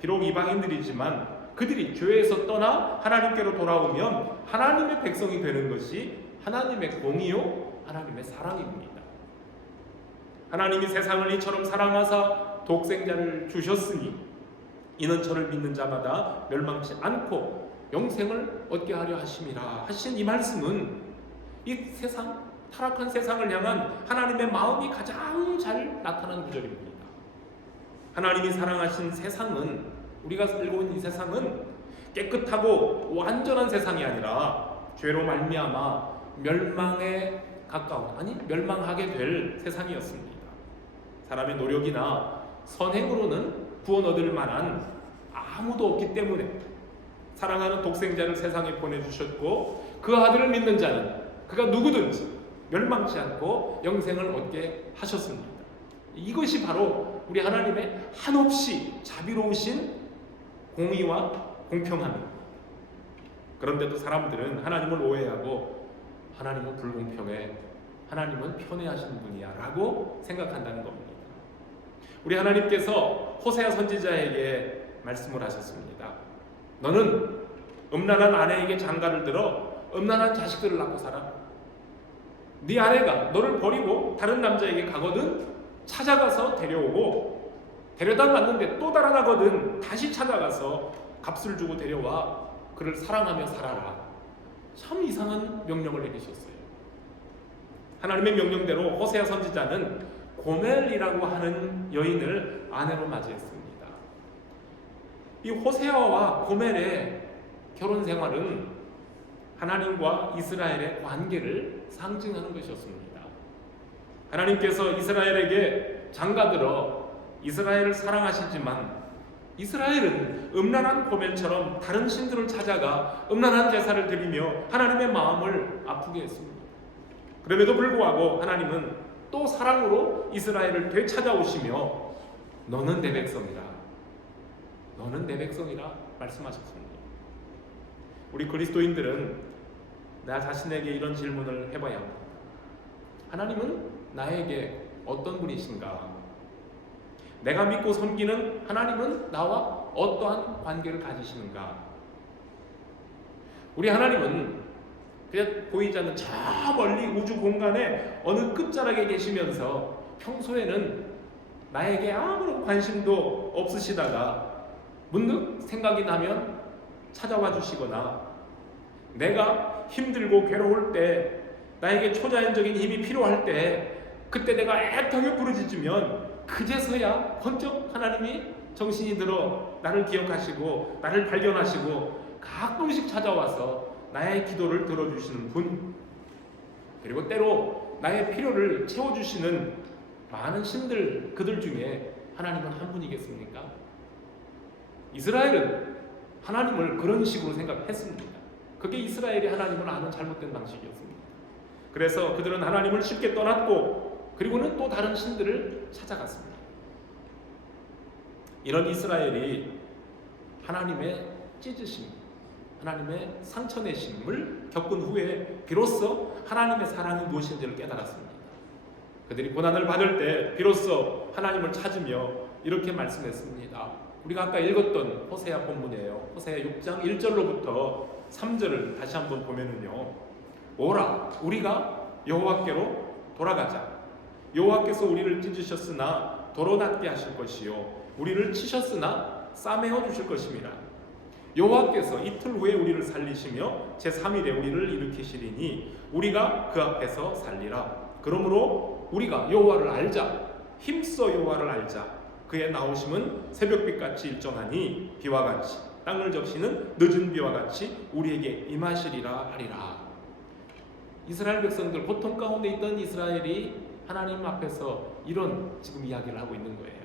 비록 이방인들이지만 그들이 죄에서 떠나 하나님께로 돌아오면 하나님의 백성이 되는 것이 하나님의 공의요 하나님의 사랑입니다. 하나님이 세상을 이처럼 사랑하사 독생자를 주셨으니 이는 저를 믿는 자마다 멸망치 않고 영생을 얻게 하려 하심이라 하신 이 말씀은 이 세상, 타락한 세상을 향한 하나님의 마음이 가장 잘 나타난 구절입니다. 하나님이 사랑하신 세상은, 우리가 살고 있는 이 세상은 깨끗하고 완전한 세상이 아니라 죄로 말미암아 멸망에 가까운, 아니 멸망하게 될 세상이었습니다. 사람의 노력이나 선행으로는 구원 얻을 만한 아무도 없기 때문에 사랑하는 독생자를 세상에 보내주셨고, 그 아들을 믿는 자는 그가 누구든지 멸망치 않고 영생을 얻게 하셨습니다. 이것이 바로 우리 하나님의 한없이 자비로우신 공의와 공평함입니다. 그런데도 사람들은 하나님을 오해하고 하나님은 불공평해, 하나님은 편애하시는 분이야 라고 생각한다는 겁니다. 우리 하나님께서 호세아 선지자에게 말씀을 하셨습니다. 너는 음란한 아내에게 장가를 들어 음란한 자식들을 낳고 살아. 네 아내가 너를 버리고 다른 남자에게 가거든 찾아가서 데려오고, 데려다 놨는데 또 달아나거든 다시 찾아가서 값을 주고 데려와 그를 사랑하며 살아라. 참 이상한 명령을 내리셨어요. 하나님의 명령대로 호세아 선지자는 고멜이라고 하는 여인을 아내로 맞이했습니다. 이 호세아와 고멜의 결혼 생활은 하나님과 이스라엘의 관계를 상징하는 것이었습니다. 하나님께서 이스라엘에게 장가들어 이스라엘을 사랑하시지만 이스라엘은 음란한 고멜처럼 다른 신들을 찾아가 음란한 제사를 드리며 하나님의 마음을 아프게 했습니다. 그럼에도 불구하고 하나님은 또 사랑으로 이스라엘을 되찾아오시며 너는 내 백성이라, 너는 내 백성이라 말씀하셨습니다. 우리 그리스도인들은 나 자신에게 이런 질문을 해봐야 합니다. 하나님은 나에게 어떤 분이신가? 내가 믿고 섬기는 하나님은 나와 어떠한 관계를 가지시는가? 우리 하나님은 그냥 보이지 않는 저 멀리 우주 공간에 어느 끝자락에 계시면서 평소에는 나에게 아무런 관심도 없으시다가 문득 생각이 나면 찾아와 주시거나, 내가 힘들고 괴로울 때, 나에게 초자연적인 힘이 필요할 때, 그때 내가 애타게 부르짖으면 그제서야 번쩍 하나님이 정신이 들어 나를 기억하시고 나를 발견하시고 가끔씩 찾아와서 나의 기도를 들어주시는 분, 그리고 때로 나의 필요를 채워주시는 많은 신들, 그들 중에 하나님은 한 분이겠습니까? 이스라엘은 하나님을 그런 식으로 생각했습니다. 그게 이스라엘이 하나님을 아는 잘못된 방식이었습니다. 그래서 그들은 하나님을 쉽게 떠났고 그리고는 또 다른 신들을 찾아갔습니다. 이런 이스라엘이 하나님의 찢으심, 하나님의 상처내심을 겪은 후에 비로소 하나님의 사랑이 무엇인지를 깨달았습니다. 그들이 고난을 받을 때 비로소 하나님을 찾으며 이렇게 말씀했습니다. 우리가 아까 읽었던 호세아 본문이에요. 호세아 6장 1절로부터 3절을 다시 한번 보면은요, 오라 우리가 여호와께로 돌아가자. 여호와께서 우리를 찢으셨으나 도로 낫게 하실 것이요 우리를 치셨으나 싸매어 주실 것입니다. 여호와께서 이틀 후에 우리를 살리시며 제3일에 우리를 일으키시리니 우리가 그 앞에서 살리라. 그러므로 우리가 여호와를 알자. 힘써 여호와를 알자. 그의 나오심은 새벽빛같이 일정하니 비와 같이 땅을 적시는 늦은 비와 같이 우리에게 임하시리라 하리라. 이스라엘 백성들, 고통 가운데 있던 이스라엘이 하나님 앞에서 이런 지금 이야기를 하고 있는 거예요.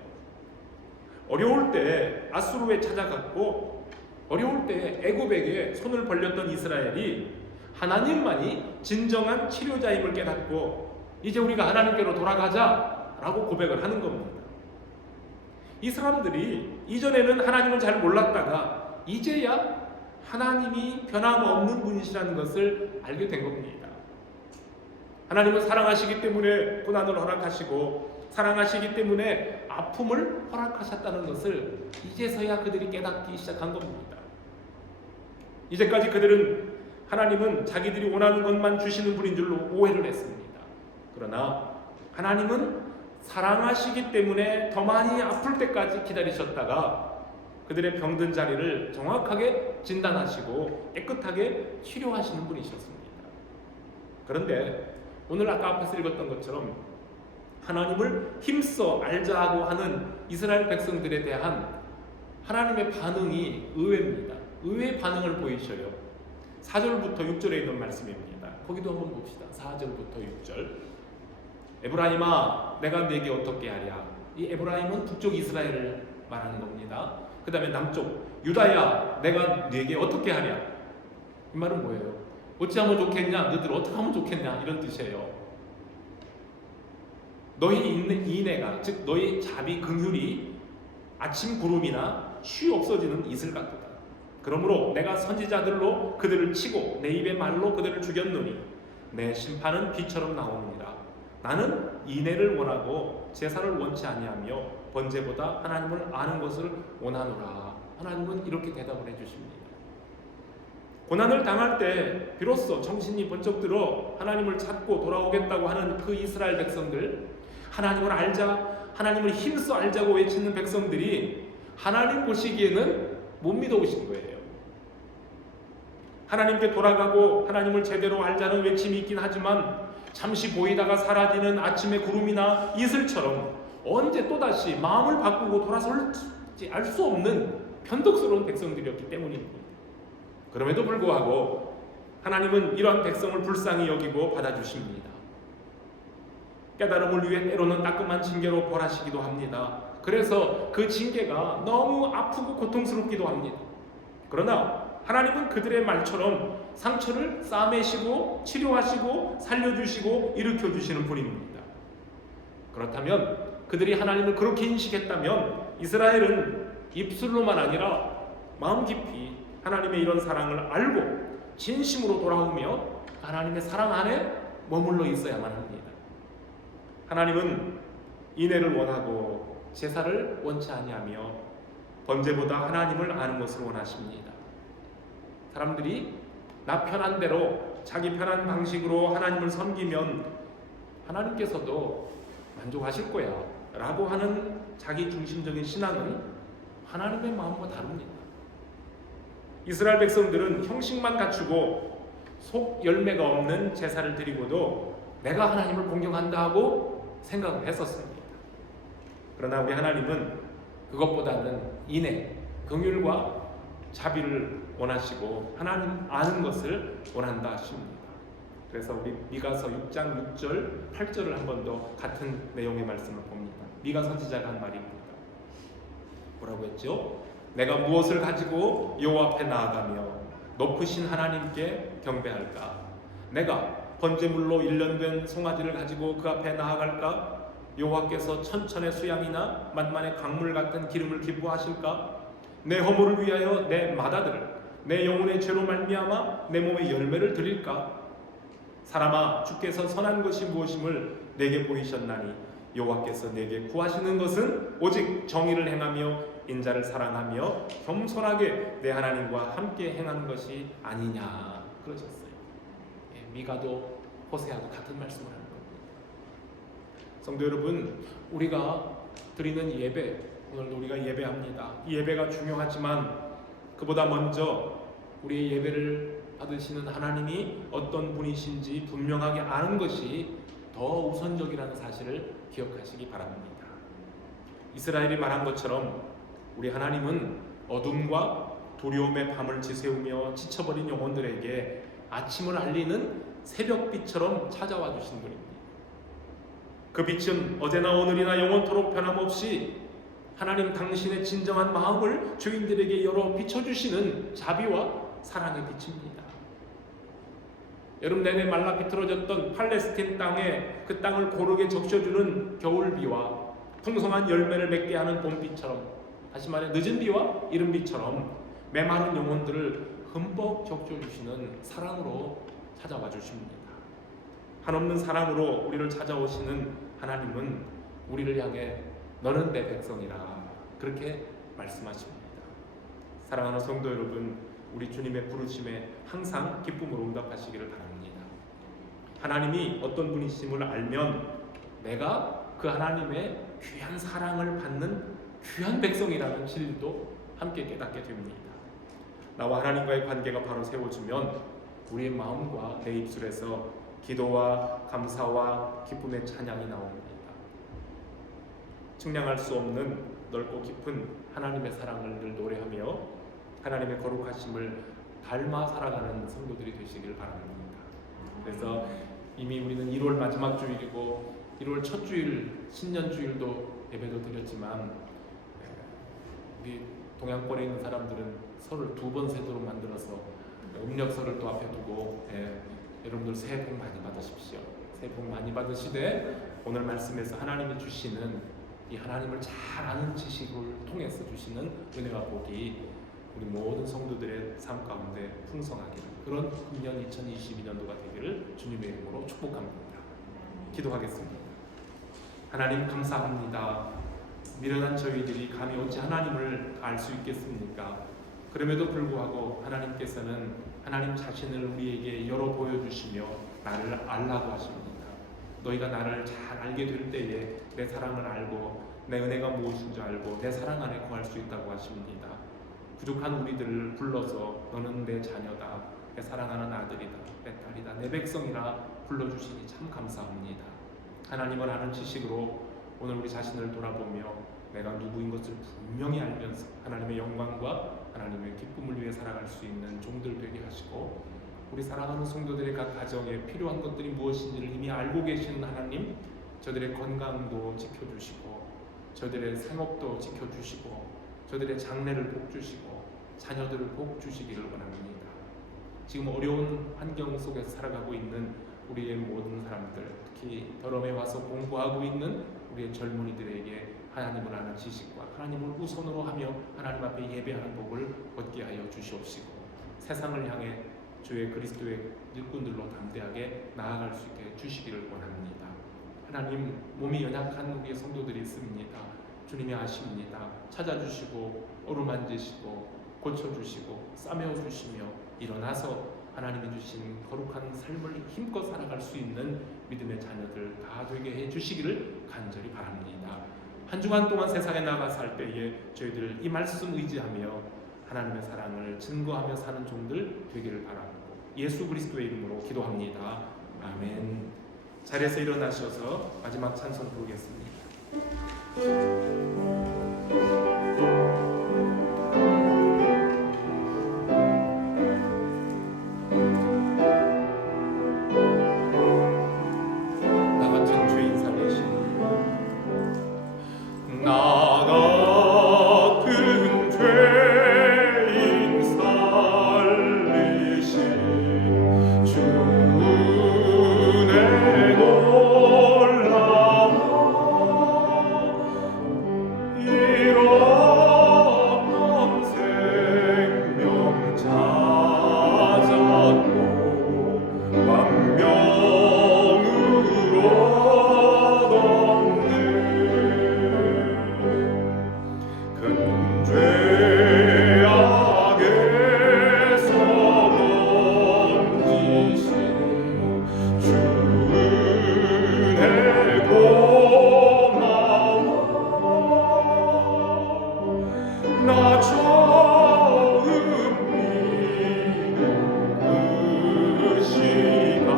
어려울 때 아수르에 찾아갔고 어려울 때 애굽에게 손을 벌렸던 이스라엘이 하나님만이 진정한 치료자임을 깨닫고 이제 우리가 하나님께로 돌아가자라고 고백을 하는 겁니다. 이 사람들이 이전에는 하나님을 잘 몰랐다가 이제야 하나님이 변함없는 분이시라는 것을 알게 된 겁니다. 하나님은 사랑하시기 때문에 고난을 허락하시고 사랑하시기 때문에 아픔을 허락하셨다는 것을 이제서야 그들이 깨닫기 시작한 겁니다. 이제까지 그들은 하나님은 자기들이 원하는 것만 주시는 분인 줄로 오해를 했습니다. 그러나 하나님은 사랑하시기 때문에 더 많이 아플 때까지 기다리셨다가 그들의 병든 자리를 정확하게 진단하시고 깨끗하게 치료하시는 분이셨습니다. 그런데 오늘 아까 앞에서 읽었던 것처럼 하나님을 힘써 알자 하고 하는 이스라엘 백성들에 대한 하나님의 반응이 의외입니다. 의외의 반응을 보이셔요. 4절부터 6절에 있는 말씀입니다. 거기도 한번 봅시다. 4절부터 6절. 에브라임아 내가 네게 어떻게 하랴. 이 에브라임은 북쪽 이스라엘을 말하는 겁니다. 그 다음에 남쪽 유다야 내가 네게 어떻게 하랴. 이 말은 뭐예요? 어찌하면 좋겠냐, 너희들 어떻게 하면 좋겠냐, 이런 뜻이에요. 너희 인내가, 즉 너희 자비 긍휼이 아침 구름이나 쉬 없어지는 이슬 같도다. 그러므로 내가 선지자들로 그들을 치고 내 입의 말로 그들을 죽였노니 내 심판은 비처럼 나옵니다. 나는 인애를 원하고 제사를 원치 아니하며 번제보다 하나님을 아는 것을 원하노라. 하나님은 이렇게 대답을 해주십니다. 고난을 당할 때 비로소 정신이 번쩍 들어 하나님을 찾고 돌아오겠다고 하는 그 이스라엘 백성들, 하나님을 알자, 하나님을 힘써 알자고 외치는 백성들이 하나님 보시기에는 못 믿어오신 거예요. 하나님께 돌아가고 하나님을 제대로 알자는 외침이 있긴 하지만 잠시 보이다가 사라지는 아침의 구름이나 이슬처럼 언제 또다시 마음을 바꾸고 돌아설지 알 수 없는 변덕스러운 백성들이었기 때문입니다. 그럼에도 불구하고 하나님은 이러한 백성을 불쌍히 여기고 받아주십니다. 깨달음을 위해 때로는 따끔한 징계로 벌하시기도 합니다. 그래서 그 징계가 너무 아프고 고통스럽기도 합니다. 그러나 하나님은 그들의 말처럼 상처를 싸매시고 치료하시고 살려주시고 일으켜주시는 분입니다. 그렇다면 그들이 하나님을 그렇게 인식했다면 이스라엘은 입술로만 아니라 마음 깊이 하나님의 이런 사랑을 알고 진심으로 돌아오며 하나님의 사랑 안에 머물러 있어야만 합니다. 하나님은 인애를 원하고 제사를 원치 아니하며 번제보다 하나님을 아는 것을 원하십니다. 사람들이 나 편한 대로 자기 편한 방식으로 하나님을 섬기면 하나님께서도 만족하실 거야 라고 하는 자기 중심적인 신앙은 하나님의 마음과 다릅니다. 이스라엘 백성들은 형식만 갖추고 속 열매가 없는 제사를 드리고도 내가 하나님을 공경한다 하고 생각을 했었습니다. 그러나 우리 하나님은 그것보다는 인애, 긍휼과 자비를 원하시고 하나님 아는 것을 원한다 하십니다. 그래서 우리 미가서 6장 6절 8절을 한 번 더 같은 내용의 말씀을 봅니다. 미가 선지자가 한 말입니다. 뭐라고 했죠? 내가 무엇을 가지고 여호와 앞에 나아가며 높으신 하나님께 경배할까? 내가 번제물로 일련된 송아지를 가지고 그 앞에 나아갈까? 여호와께서 천천의 수양이나 만만의 강물 같은 기름을 기뻐하실까? 내 허물을 위하여 내 맏아들을 내 영혼의 죄로 말미암아 내 몸의 열매를 드릴까? 사람아, 주께서 선한 것이 무엇임을 내게 보이셨나니 여호와께서 내게 구하시는 것은 오직 정의를 행하며 인자를 사랑하며 겸손하게 내 하나님과 함께 행하는 것이 아니냐 그러셨어요. 미가도 호세아도 같은 말씀을 하는 겁니다. 성도 여러분, 우리가 드리는 예배, 오늘 우리가 예배합니다. 이 예배가 중요하지만 그보다 먼저 우리의 예배를 받으시는 하나님이 어떤 분이신지 분명하게 아는 것이 더 우선적이라는 사실을 기억하시기 바랍니다. 이스라엘이 말한 것처럼 우리 하나님은 어둠과 두려움의 밤을 지새우며 지쳐버린 영혼들에게 아침을 알리는 새벽빛처럼 찾아와 주신 분입니다. 그 빛은 어제나 오늘이나 영원토록 변함없이 하나님 당신의 진정한 마음을 죄인들에게 열어 비춰주시는 자비와 사랑의 빛입니다. 여름 내내 말라 비틀어졌던 팔레스틴 땅에 그 땅을 고르게 적셔주는 겨울비와 풍성한 열매를 맺게 하는 봄비처럼, 다시 말해 늦은 비와 이른 비처럼 메마른 영혼들을 흠뻑 적셔주시는 사랑으로 찾아와 주십니다. 한없는 사랑으로 우리를 찾아오시는 하나님은 우리를 향해 너는 내 백성이라 그렇게 말씀하십니다. 사랑하는 성도 여러분, 우리 주님의 부르심에 항상 기쁨으로 응답하시기를 바랍니다. 하나님이 어떤 분이심을 알면 내가 그 하나님의 귀한 사랑을 받는 귀한 백성이라는 진리도 함께 깨닫게 됩니다. 나와 하나님과의 관계가 바로 세워지면 우리의 마음과 내 입술에서 기도와 감사와 기쁨의 찬양이 나옵니다. 측량할 수 없는 넓고 깊은 하나님의 사랑을 늘 노래하며 하나님의 거룩하심을 닮아 살아가는 성도들이 되시길 바랍니다. 그래서 이미 우리는 1월 마지막 주일이고 1월 첫 주일 신년주일도 예배도 드렸지만 우리 동양권에 있는 사람들은 설을 2번 세도록 만들어서 음력설을 또 앞에 두고 여러분들 새해 복 많이 받으십시오. 새해 복 많이 받으시되 오늘 말씀에서 하나님이 주시는 이 하나님을 잘 아는 지식을 통해서 주시는 은혜와 복이 우리 모든 성도들의 삶 가운데 풍성하기를, 그런 금년 2022년도가 되기를 주님의 이름으로 축복합니다. 기도하겠습니다. 하나님 감사합니다. 미련한 저희들이 감히 어찌 하나님을 알 수 있겠습니까? 그럼에도 불구하고 하나님께서는 하나님 자신을 우리에게 열어 보여주시며 나를 알라고 하십니다. 너희가 나를 잘 알게 될 때에 내 사랑을 알고 내 은혜가 무엇인 줄 알고 내 사랑 안에 거할 수 있다고 하십니다. 부족한 우리들을 불러서 너는 내 자녀다, 내 사랑하는 아들이다, 내 딸이다, 내 백성이라 불러주시니 참 감사합니다. 하나님을 아는 지식으로 오늘 우리 자신을 돌아보며 내가 누구인 것을 분명히 알면서 하나님의 영광과 하나님의 기쁨을 위해 살아갈 수 있는 종들 되게 하시고, 우리 사랑하는 성도들의 각 가정에 필요한 것들이 무엇인지를 이미 알고 계시는 하나님, 저들의 건강도 지켜주시고 저들의 생업도 지켜주시고 저들의 장래를 복주시고 자녀들을 복주시기를 원합니다. 지금 어려운 환경 속에서 살아가고 있는 우리의 모든 사람들, 특히 더럼에 와서 공부하고 있는 우리의 젊은이들에게 하나님을 아는 지식과 하나님을 우선으로 하며 하나님 앞에 예배하는 복을 얻게 하여 주시옵시고, 세상을 향해 주의 그리스도의 일꾼들로 담대하게 나아갈 수 있게 주시기를 원합니다. 하나님, 몸이 연약한 우리의 성도들이 있습니다. 주님이 아십니다. 찾아주시고 어루만지시고 고쳐주시고 싸매어주시며 일어나서 하나님이 주신 거룩한 삶을 힘껏 살아갈 수 있는 믿음의 자녀들 다 되게 해주시기를 간절히 바랍니다. 한 주간 동안 세상에 나가 살 때에 저희들 이 말씀 의지하며 하나님의 사랑을 증거하며 사는 종들 되기를 바라고 예수 그리스도의 이름으로 기도합니다. 아멘. 자리에서 일어나셔서 마지막 찬송 부르겠습니다. 광명으로 덮는 큰 죄악에서 건지신 주 은혜 고마워. 나 처음 믿은 그 시간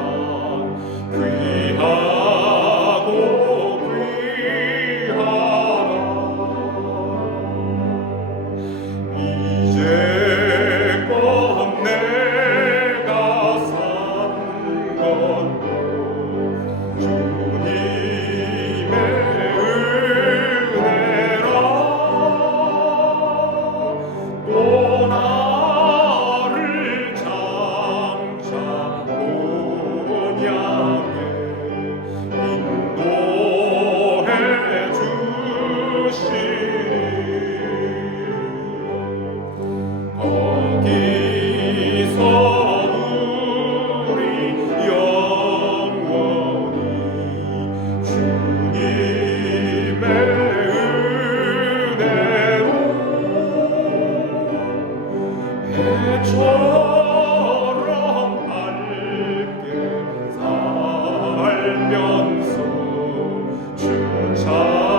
귀하고 귀하다. 이제껏 내가 산 것도 주님의 은혜라. 또 나를 장차 본향에 인도해 주시리. 거기서 우리 영원히 주님의 은혜로 해처럼 밝게 살면서 주 찬양하리라.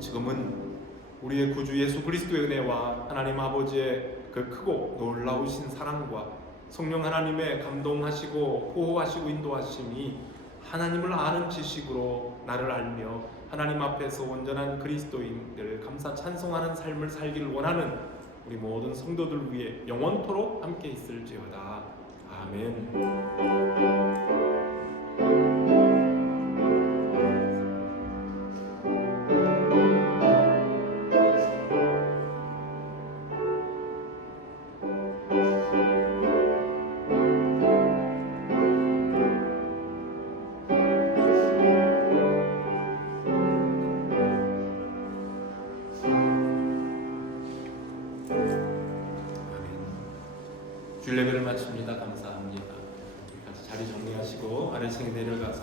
지금은 우리의 구주 예수 그리스도의 은혜와 하나님 아버지의 그 크고 놀라우신 사랑과 성령 하나님의 감동하시고 보호하시고 인도하심이 하나님을 아는 지식으로 나를 알며 하나님 앞에서 온전한 그리스도인들 감사 찬송하는 삶을 살기를 원하는 우리 모든 성도들 위해 영원토록 함께 있을지어다. 아멘. 주일 예배를 마칩니다. 감사합니다. 같이 자리 정리하시고 아래층에 내려가서